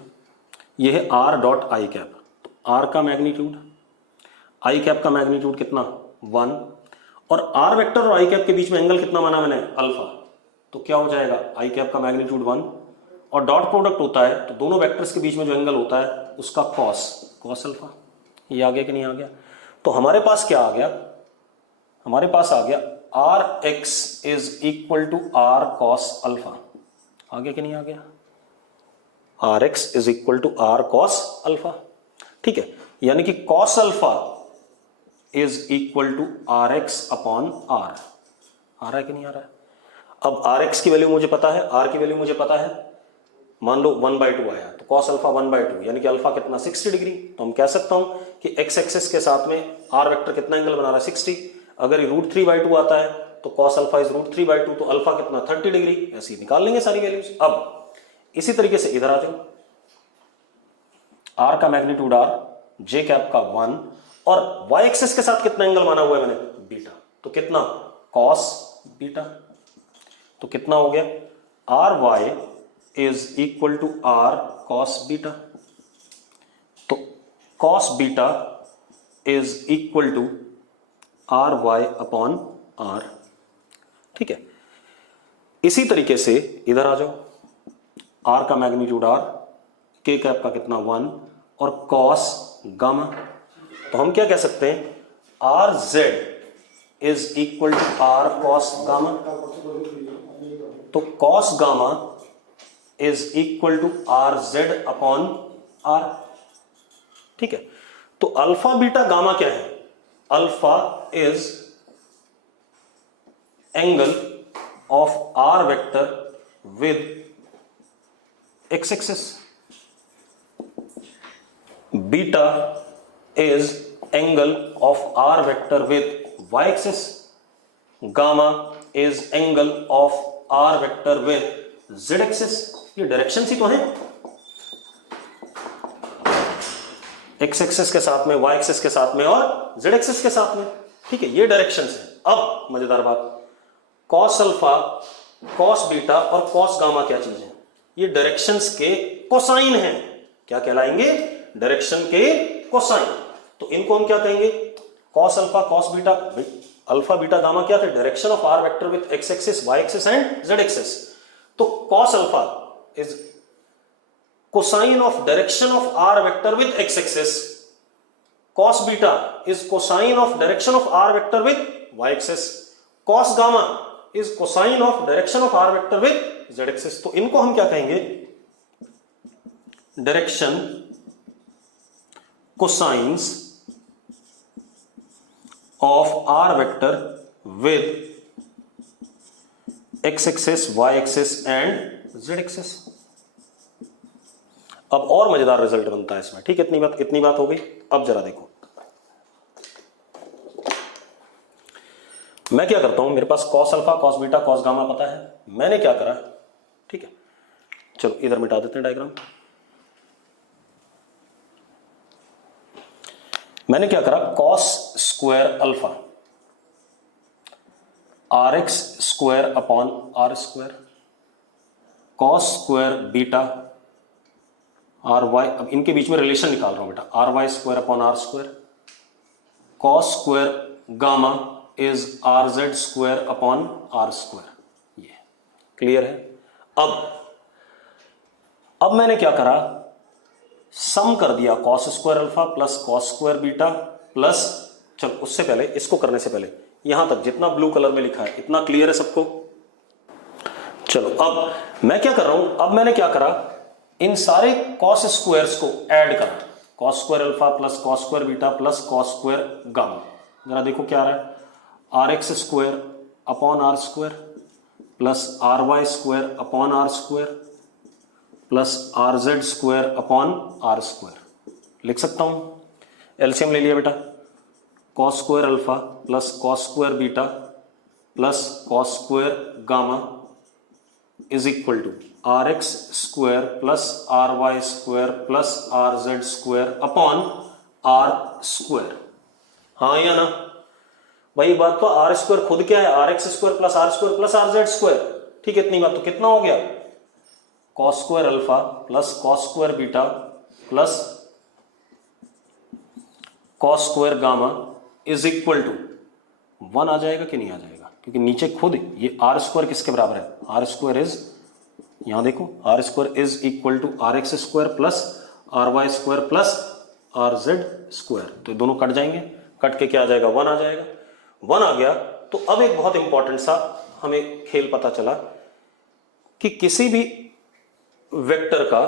यह है r डॉट आई कैप, तो r का मैग्नीट्यूड, आई कैप का मैग्नीट्यूड कितना 1, और r वेक्टर और आई कैप के बीच में एंगल कितना माना मैंने, अल्फा, तो क्या हो जाएगा आई कैप का मैग्नीट्यूड 1, और डॉट प्रोडक्ट होता है तो दोनों वेक्टर्स के बीच में जो एंगल होता है उसका कॉस अल्फा। ये आ गया कि नहीं आ गया। तो हमारे पास क्या आ गया, हमारे पास आ गया r x is equal to r cos alpha. आ गया कि नहीं आ गया, r x is equal to r cos alpha. ठीक है, यानी कि cos alpha is equal to are x upon r. आ रहा है कि नहीं आ रहा है। अब आर एक्स की वैल्यू मुझे पता है, आर की वैल्यू मुझे पता है, मान लो 1/2 आया तो कॉस अल्फा 1/2, यानी कि अल्फा कितना 60 डिग्री। तो हम कह सकता हूं कि एक्स एक्सिस के साथ में आर वेक्टर कितना एंगल बना रहा है 60। अगर ये √3/2 आता है तो कॉस अल्फा इज √3/2, तो अल्फा कितना 30 डिग्री। ऐसे ही निकाल लेंगे सारी वैल्यूज। अब इसी तरीके से इधर आ जाओ, आर का मैग्नीट्यूड आर, जे कैप का 1, और वाई एक्सिस के साथ कितना एंगल माना हुआ है मैंने, बीटा, तो कितना कॉस बीटा। तो कितना हो गया, R Y is equal to r cos beta. तो cos beta is equal to r y upon r. ठीक है, इसी तरीके से इधर आ जाओ, आर का मैग्नीट्यूड आर, के कैप का कितना 1, और कॉस गामा। तो हम क्या कह सकते हैं, r Z is equal to r cos gamma. तो cos gamma is equal to r z upon r. ठीक है, तो अल्फा बीटा गामा क्या है, alpha is angle of are vector with x axis, beta is angle of are vector with y axis, gamma is angle of are vector with z axis. ये direction ही तो है, x axis के साथ में, Y axis के साथ में और जेड एक्सिस के साथ में। ठीक है, ये डायरेक्शंस है। अब मजेदार बात, कॉस अल्फा, कॉस बीटा और कॉस गामा क्या चीज है, ये डायरेक्शंस के कोसाइन हैं। क्या कहलाएंगे, डायरेक्शन के कोसाइन। तो इनको हम क्या कहेंगे, cos alpha cos beta, alpha beta gamma क्या थे? Direction of are vector with x axis, y axis and Z axis. तो cos alpha is cosine of direction of are vector with x axis, cos beta is cosine of direction of r vector with y axis, cos gamma is cosine of direction of r vector with z axis। तो इनको हम क्या कहेंगे? Direction cosines of r vector with x axis, y axis and z axis. अब और मजेदार result बनता है इसमें, ठीक है? इतनी बात हो गई। अब जरा देखो, मैं क्या करता हूं, मेरे पास cos alpha cos beta cos gamma पता है, मैंने क्या करा, ठीक है, चलो इधर मिटा देते हैं डायग्राम। मैंने क्या करा, cos square alpha R x square upon R square, cos square beta R Y, अब इनके बीच में रिलेशन निकाल रहा हूं बेटा, R Y square upon R square, cos square gamma is R Z square upon R square. ये clear है? अब मैंने क्या करा, सम कर दिया cos square alpha plus cos square beta plus, चलो उससे पहले, इसको करने से पहले यहां तक जितना ब्लू कलर में लिखा है इतना क्लियर है सबको? चलो अब मैं क्या कर रहा हूं, अब मैंने क्या करा, इन सारे कॉस स्क्वायर्स को ऐड करा, cos square alpha plus cos square beta plus cos square gamma. जरा देखो क्या आ रहा है, R x square upon R square plus R Y square upon R square plus are Z square upon R square. लिख सकता हूं, LCM ले लिया बेटा, cos square alpha plus cos square beta plus cos square gamma is equal to are x square plus R Y square plus are Z square upon R square. हाँ या ना भाई? बात तो आर स्क्वायर खुद क्या है, R x square plus are Z square, ठीक है? इतनी बात तो कितना हो गया, cos square alpha plus cos square beta plus cos square gamma is equal to 1 आ जाएगा कि नहीं आ जाएगा? क्योंकि नीचे खुद ये आर स्क्वायर किसके बराबर है, आर स्क्वायर इज, यहां देखो, R square is equal to are x square plus R Y square plus are Z square. तो दोनों कट जाएंगे, कट के क्या आ जाएगा, 1 आ जाएगा। 1 आ गया तो अब एक बहुत इंपॉर्टेंट सा हमें खेल पता चला कि किसी भी वेक्टर का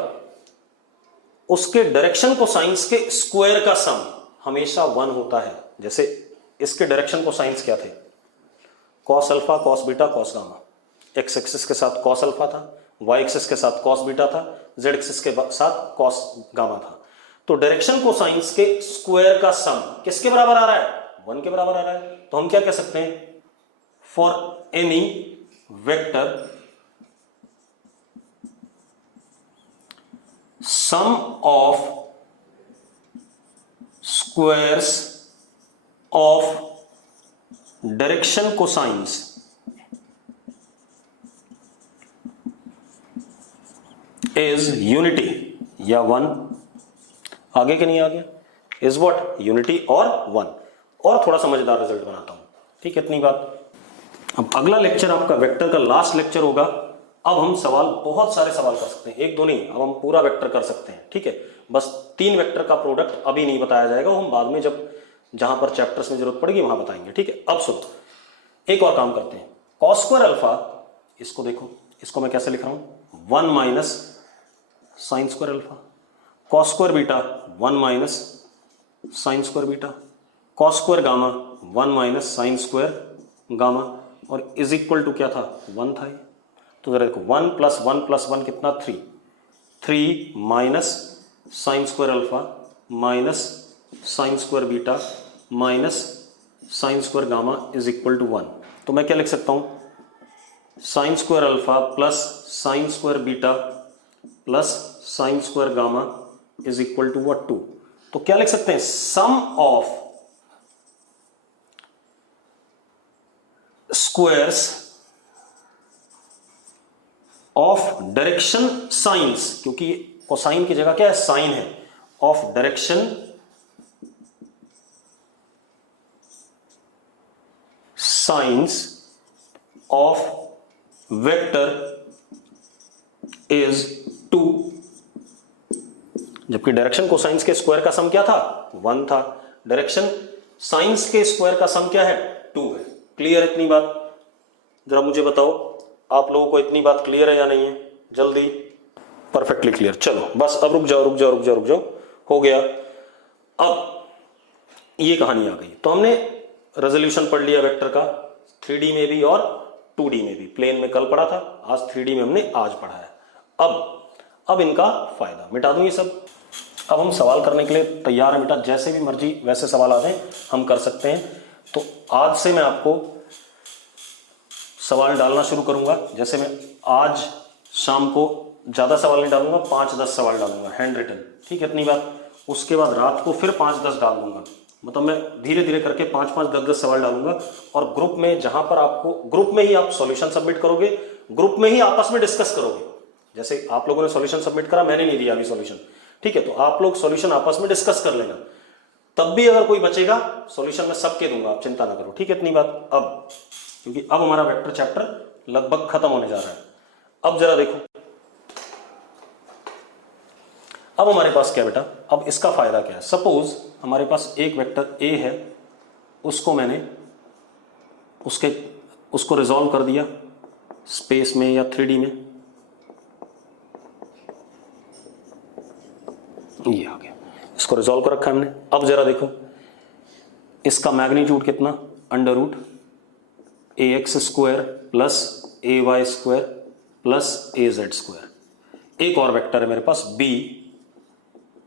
उसके डायरेक्शन कोसाइंस के स्क्वायर का सम हमेशा 1 होता है। जैसे इसके डायरेक्शन कोसाइंस क्या थे, cos alpha cos beta cos gamma, x axis के साथ कॉस अल्फा था, वाई एक्सिस के साथ कॉस बीटा था, जेड एक्सिस के साथ कॉस गामा था। तो डायरेक्शन कोसाइंस के स्क्वायर का सम किसके बराबर आ रहा है, 1 के बराबर आ रहा है। तो हम क्या कह सकते हैं, for any vector sum of squares of direction cosines is unity या 1, आगे के नहीं आगे, इज व्हाट, यूनिटी और 1। और थोड़ा समझदार रिजल्ट बनाता हूं, ठीक है? इतनी बात। अब अगला लेक्चर आपका वेक्टर का लास्ट लेक्चर होगा। अब हम सवाल, बहुत सारे सवाल कर सकते हैं, एक दो नहीं, अब हम पूरा वेक्टर कर सकते हैं, ठीक है? बस 3 वेक्टर का प्रोडक्ट अभी नहीं बताया जाएगा, हम बाद में जब जहां पर चैप्टर्स में जरूरत पड़ेगी वहां बताएंगे, ठीक है? अब सुनो, एक और काम करते हैं, कॉस स्क्वायर अल्फा, इसको देखो, इसको मैं कैसे लिख रहा हूं, 1 minus sine square alpha, cos square beta 1 minus sine square beta, cos square gamma 1 minus sine square gamma, और इज इक्वल टू क्या था, 1 था। तो जरा देखो, 1 प्लस 1 प्लस 1 कितना, 3 minus sine square alpha minus sine square beta minus sine square gamma is equal to 1। तो मैं क्या लिख सकता हूं, sine square alpha plus sine square beta plus sine square gamma is equal to what, 2। तो क्या लिख सकते हैं, sum of squares of direction sines, क्योंकि कोसाइन की जगह क्या है, साइन है, of direction sines of vector is 2, जबकि डायरेक्शन कोसाइंस के स्क्वायर का सम क्या था 1 था, डायरेक्शन साइंस के स्क्वायर का सम क्या है 2 है। क्लियर इतनी बात? जरा मुझे बताओ आप लोगों को इतनी बात क्लियर है या नहीं है? जल्दी। Perfectly clear. चलो बस अब रुक जाओ, हो गया। अब ये कहानी आ गई। तो हमने रेजोल्यूशन पढ़ लिया वेक्टर का 3D में भी और 2D में भी। प्लेन में कल पढ़ा था, आज 3D में हमने आज पढ़ा है। अब इनका फायदा मिटा दूं ये सब। अब हम सवाल करने के लिए तैयार है बेटा, जैसे भी मर्जी वैसे सवाल आ जाए हम कर सकते हैं। तो आज से मैं आपको सवाल डालना शुरू करूंगा। जैसे मैं आज शाम को ज्यादा सवाल नहीं डालूंगा, 5-10 सवाल डालूंगा हैंड रिटन, ठीक है इतनी बात। उसके बाद रात को फिर 5-10 डाल दूंगा, मतलब मैं धीरे धीरे करके 5-5, 10-10 सवाल डालूंगा। और ग्रुप में, जहां पर आपको ग्रुप में ही आप सॉल्यूशन सबमिट करोगे, ग्रुप में ही आपस में डिस्कस करोगे। जैसे आप लोगों ने सॉल्यूशन सबमिट करा, मैंने नहीं दिया अभी सॉल्यूशन, ठीक है, तो आप लोग सॉल्यूशन आपस में डिस्कस कर लेना। तब भी अगर कोई बचेगा सॉल्यूशन मैं सबके दूंगा, आप चिंता ना करो, ठीक है इतनी बात। अब क्योंकि अब हमारा वेक्टर चैप्टर लगभग खत्म होने जा रहा है। अब जरा देखो, अब हमारे पास क्या बेटा, अब इसका फायदा क्या है। सपोज हमारे पास एक वेक्टर ए है, उसको मैंने उसको रिजॉल्व कर दिया स्पेस में या 3D में, ये आ गया, इसको रिजॉल्व कर रखा है हमने। अब जरा देखो इसका मैग्नीट्यूड कितना, √ax² plus ay² plus az²। एक और वेक्टर है मेरे पास b,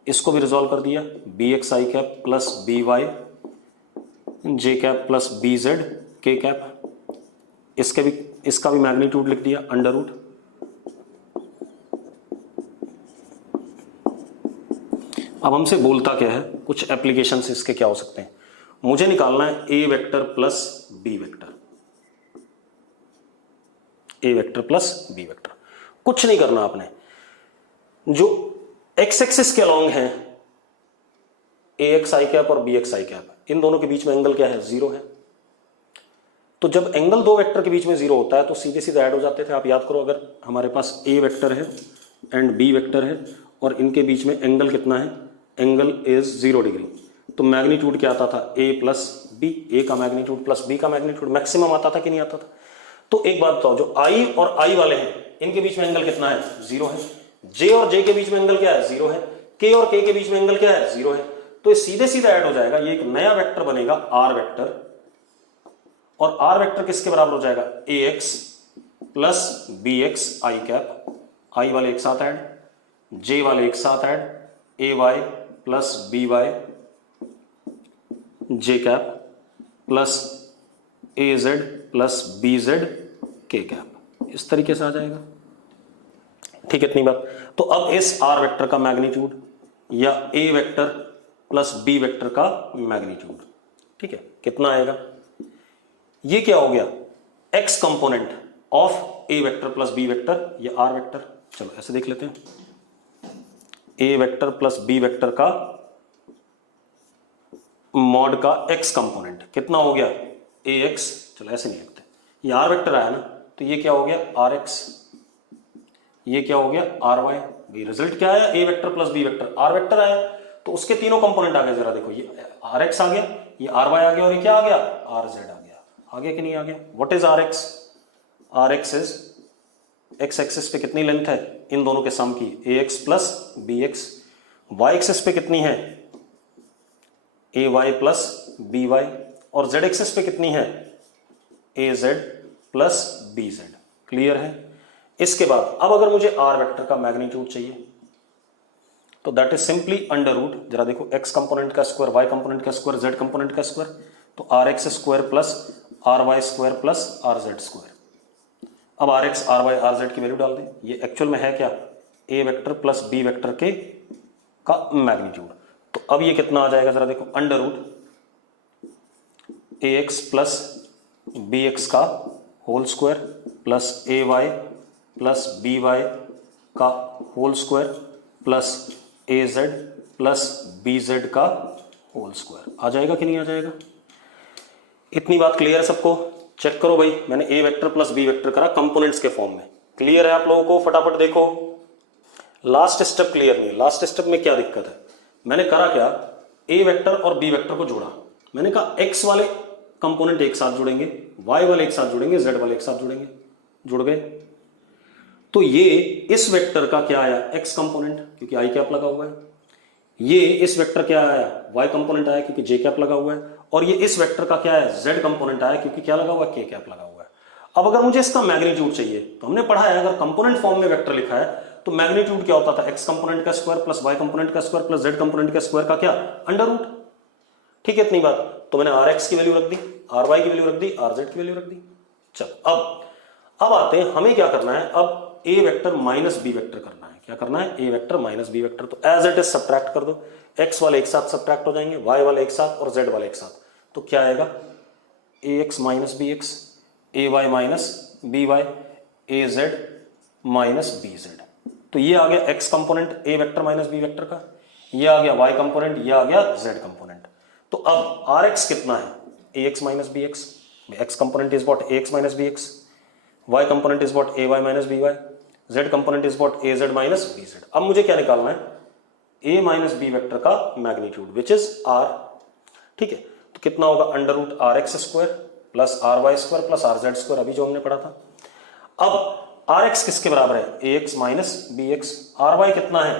इसको भी रिजॉल्व कर दिया, bxi plus by j plus bz k। इसका भी मैग्नीट्यूड लिख दिया √। अब हमसे बोलता क्या है, कुछ एप्लीकेशंस इसके क्या हो सकते हैं। मुझे निकालना है a vector plus b vector, a vector plus b vector. कुछ नहीं करना आपने, जो x एक्सिस के अलॉन्ग है axi और bxi, इन दोनों के बीच में एंगल क्या है, 0 है। तो जब एंगल दो वेक्टर के बीच में 0 होता है तो सीधे सीधे ऐड हो जाते थे। आप याद करो, अगर हमारे पास a वेक्टर है एंड b वेक्टर है और इनके बीच में एंगल कितना है, एंगल इज 0 डिग्री, तो मैग्नीट्यूड क्या आता था, a प्लस b, a का मैग्नीट्यूड प्लस b का मैग्नीट्यूड मैक्सिमम आता था कि नहीं आता था। तो एक बात बताओ, जो i और i वाले हैं इनके बीच में एंगल कितना है, 0 है। j और j के बीच में एंगल क्या है, 0 है। k और k के बीच में एंगल क्या है, 0 है। तो ये सीधे सीधे ऐड हो जाएगा, ये एक नया वेक्टर बनेगा r वेक्टर, और r वेक्टर किसके बराबर हो जाएगा, ax प्लस bx i वाले एक साथ ऐड, j वाले एक साथ add, ay plus by j plus az plus bz k, इस तरीके से आ जाएगा, ठीक है इतनी बात। तो अब इस r वेक्टर का मैग्नीट्यूड या a vector plus b vector का मैग्नीट्यूड, ठीक है, कितना आएगा, ये क्या हो गया, x component of a vector plus b vector या r वेक्टर। चलो ऐसे देख लेते हैं, a vector plus b vector का मॉड का x कंपोनेंट कितना हो गया, ax। चलो ऐसे नहीं लिखते, ये r वेक्टर आया ना, तो ये क्या हो गया, rx, ये क्या हो गया, ry। भाई रिजल्ट क्या आया, a vector plus b vector, r vector आया, तो उसके तीनों कंपोनेंट आ गए। जरा देखो, ये rx आ गया, ये ry आ गया, और ये क्या आ गया, rz आ गया कि नहीं आ गया। What is rx, rx is x axis पे कितनी लेंथ है, इन दोनों के सम की, ax plus bx। y axis पे कितनी है, ay प्लस by, और z एक्सिस पे कितनी है, az प्लस bz। क्लियर है। इसके बाद अब अगर मुझे r वेक्टर का मैग्नीट्यूड चाहिए तो that is simply under root, जरा देखो, x कंपोनेंट का स्क्वायर, y कंपोनेंट का स्क्वायर, z कंपोनेंट का स्क्वायर, तो rx square plus ry square plus rz square. अब rx ry rz की वैल्यू डाल दें, ये एक्चुअल में है क्या, a vector plus b vector के का मैग्नीट्यूड। तो अब ये कितना आ जाएगा, जरा देखो, under root ax plus bx का whole square plus ay plus by का whole square plus az plus bz का होल स्क्वायर। आ जाएगा कि नहीं आ जाएगा, इतनी बात क्लियर है सबको। चेक करो भाई, मैंने ए वेक्टर प्लस बी वेक्टर करा कंपोनेंट्स के फॉर्म में। क्लियर है आप लोगों को? फटाफट देखो, लास्ट स्टेप क्लियर नहीं। लास्ट स्टेप में क्या दिक्कत है? मैंने करा क्या, ए वेक्टर और बी वेक्टर को जोड़ा। मैंने कहा एक्स वाले कंपोनेंट एक साथ जुड़ेंगे, वाई वाले एक साथ जुड़ेंगे, जेड वाले एक साथ जुड़ेंगे, जुड़ गए। तो ये इस वेक्टर का क्या आया, एक्स कंपोनेंट, क्योंकि आई कैप लगा हुआ है। ये इस वेक्टर क्या आया, वाई कंपोनेंट आया, क्योंकि जे कैप लगा हुआ है। और ये इस वेक्टर का क्या है, जेड कंपोनेंट आया, क्योंकि क्या लगा हुआ है, के कैप लगा हुआ है। अब अगर मुझे इसका मैग्नीट्यूड चाहिए, तो हमने पढ़ा है अगर कंपोनेंट फॉर्म में वेक्टर लिखा है तो मैग्नीट्यूड क्या होता था, एक्स कंपोनेंट का स्क्वायर प्लस वाई कंपोनेंट का स्क्वायर प्लस जेड कंपोनेंट का स्क्वायर का क्या, अंडर रूट। ठीक है, इतनी बात। तो मैंने आर एक्स की वैल्यू रख दी, आर वाई की वैल्यू रख दी, आर जेड की वैल्यू रख दी। चलो अब आते हैं, हमें क्या करना है, अब ए वेक्टर माइनस बी वेक्टर करना है। क्या करना है, ए वेक्टर माइनस बी वेक्टर। तो एज इट इज सब्ट्रैक्ट कर दो, एक्स वाले एक साथ सब्ट्रैक्ट हो जाएंगे, वाई वाले एक साथ और जेड वाले एक साथ। तो क्या आएगा, ए x minus B X, A Y minus B Y, A Z minus B Z. तो ये आ गया X component A vector minus B vector का, ये आ गया वाई कंपोनेंट, ये आ गया जेड कंपोनेंट। तो अब आर एक्स कितना है, a x minus B x, x component is what, a x minus B x, y component is what, a Y minus B y, z component is what, a Z minus B z. अब मुझे क्या निकालना है, a minus B vector का magnitude which is r. ठीक है, तो कितना होगा, under root are x square plus R Y square plus are Z square, अभी जो हमने पढ़ा था। अब आर एक्स किसके बराबर है, a x minus B x, r y कितना है,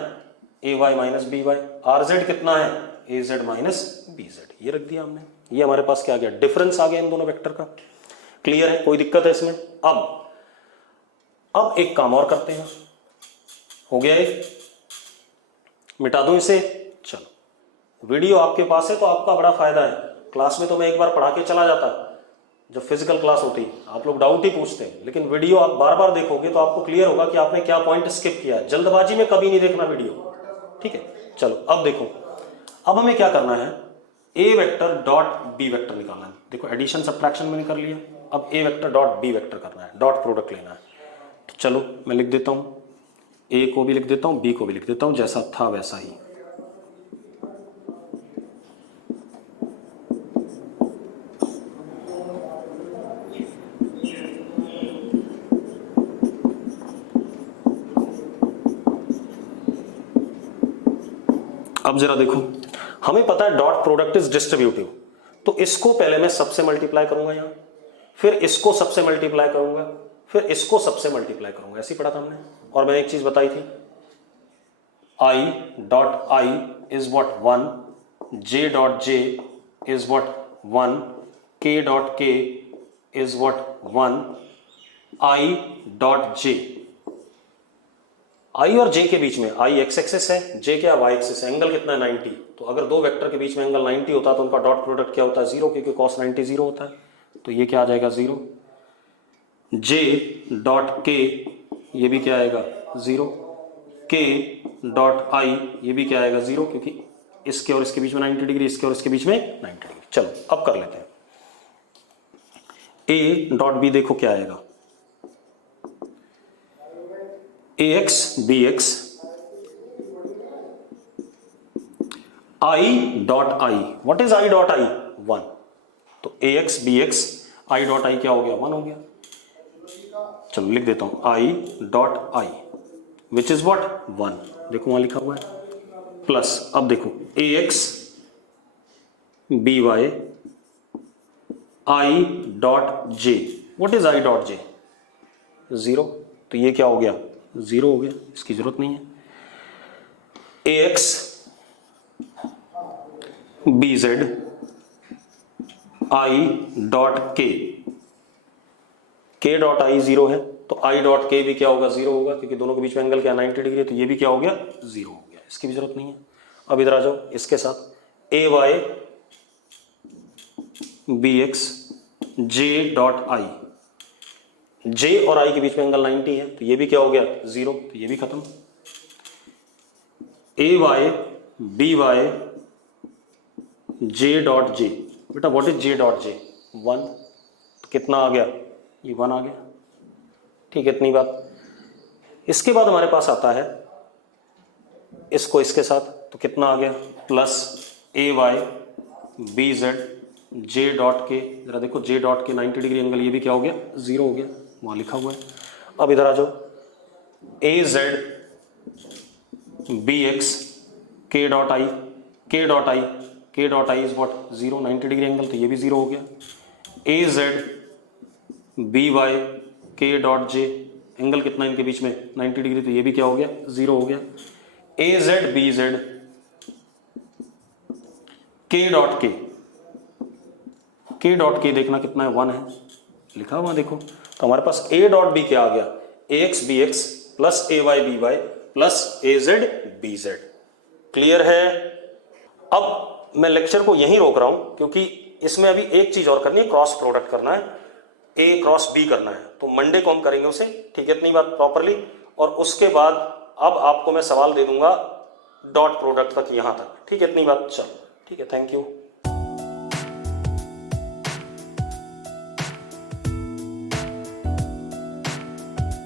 a Y minus B y, r z कितना है, a Z minus B z. ये रख दिया हमने, ये हमारे पास क्या आ गया, डिफरेंस आ गया इन दोनों वेक्टर का। क्लियर है, कोई दिक्कत है इसमें? अब एक काम और करते हैं, हो गया एक, मिटा दूं इसे। चलो, वीडियो आपके पास है तो आपका बड़ा फायदा है। क्लास में तो मैं एक बार पढ़ा के चला जाता, जब फिजिकल क्लास होती आप लोग डाउट ही पूछते हैं, लेकिन वीडियो आप बार बार देखोगे तो आपको क्लियर होगा कि आपने क्या पॉइंट स्किप किया है। जल्दबाजी में कभी नहीं देखना वीडियो, ठीक है। चलो अब देखो, अब हमें क्या करना है, ए वेक्टर डॉट बी वेक्टर निकालना है। देखो एडिशन सब्ट्रैक्शन मैंने कर लिया, अब ए वेक्टर डॉट बी वेक्टर करना है, डॉट प्रोडक्ट लेना है। तो चलो मैं लिख देता हूं, ए को भी लिख देता हूं, बी को भी लिख देता हूं, जैसा था वैसा ही। अब जरा देखो, हमें पता है डॉट प्रोडक्ट इज डिस्ट्रीब्यूटिव, तो इसको पहले मैं सबसे मल्टीप्लाई करूंगा यहां, फिर इसको सबसे मल्टीप्लाई करूंगा, फिर इसको सबसे मल्टीप्लाई करूंगा। ऐसे ही पढ़ा था हमने। और मैंने एक चीज बताई थी, i dot i is what 1, j dot j is what 1, k dot k is what 1, i dot j, i और जे के बीच में, आई एक्स एक्सिस है, जे क्या वाई एक्सिस है, एंगल कितना है 90। तो अगर दो वेक्टर के बीच में एंगल 90 होता है तो उनका डॉट प्रोडक्ट क्या होता है, 0, क्योंकि cos 90 0 होता है। तो ये क्या आ जाएगा, 0। जे डॉट के, ये भी क्या आएगा, 0। के डॉट आई, ये भी क्या आएगा, 0, क्योंकि इसके और इसके बीच में 90 डिग्री, इसके और इसके बीच में 90 डिग्री। चलो अब कर लेते हैं, ए डॉट बी देखो क्या आएगा, ए x b x, i dot i, what is i dot i, 1। तो a x b x, i dot i क्या हो गया, 1 हो गया। चलो लिख देता हूं, i dot i which is what 1, देखो वहां लिखा हुआ है, प्लस अब देखो a x b y, i dot j, what is i dot j, 0। तो ये क्या हो गया, 0 हो गया, इसकी जरूरत नहीं है। A x b z, i dot k dot i 0 है, तो आई डॉट के भी क्या होगा, 0 होगा, क्योंकि दोनों के बीच में एंगल क्या 90 डिग्री है, तो ये भी क्या हो गया, 0 हो गया, इसकी भी जरूरत नहीं है। अब इधर आ जाओ इसके साथ, a y b x j dot i, j और आई के बीच में एंगल 90 है, तो ये भी क्या हो गया, 0, तो ये भी खत्म। A y b y j dot j, बेटा what is j dot j, 1, तो कितना आ गया, ये 1 आ गया। ठीक है, इतनी बात। इसके बाद हमारे पास आता है इसको इसके साथ, तो कितना आ गया, plus a y b z j dot k, जरा देखो जे डॉट के 90 डिग्री एंगल, ये भी क्या हो गया, 0 हो गया, वहां लिखा हुआ है। अब इधर आ जाओ, ए जेड बी एक्स के डॉट आई, के डॉट आई, के dot i is what, 0, 90 degree angle, तो ये भी 0 हो गया। ए जेड बी वाई के डॉट जे, एंगल कितना इनके बीच में, 90 डिग्री, तो ये भी क्या हो गया, 0 हो गया। ए जेड बी जेड के डॉट के डॉट के देखना कितना है, 1 है, लिखा हुआ देखो। तो हमारे पास ए डॉट बी क्या आ गया, ए x b x plus a y b Y plus A Z B Z. Clear है? अब मैं लेक्चर को यहीं रोक रहा हूं, क्योंकि इसमें अभी एक चीज और करनी है, क्रॉस प्रोडक्ट करना है, ए क्रॉस बी करना है, तो मंडे को हम करेंगे उसे, ठीक है, इतनी बात प्रॉपरली। और उसके बाद अब आपको मैं सवाल दे दूंगा डॉट प्रोडक्ट तक, यहां तक, ठीक है, इतनी बात। चलो ठीक है, थैंक यू।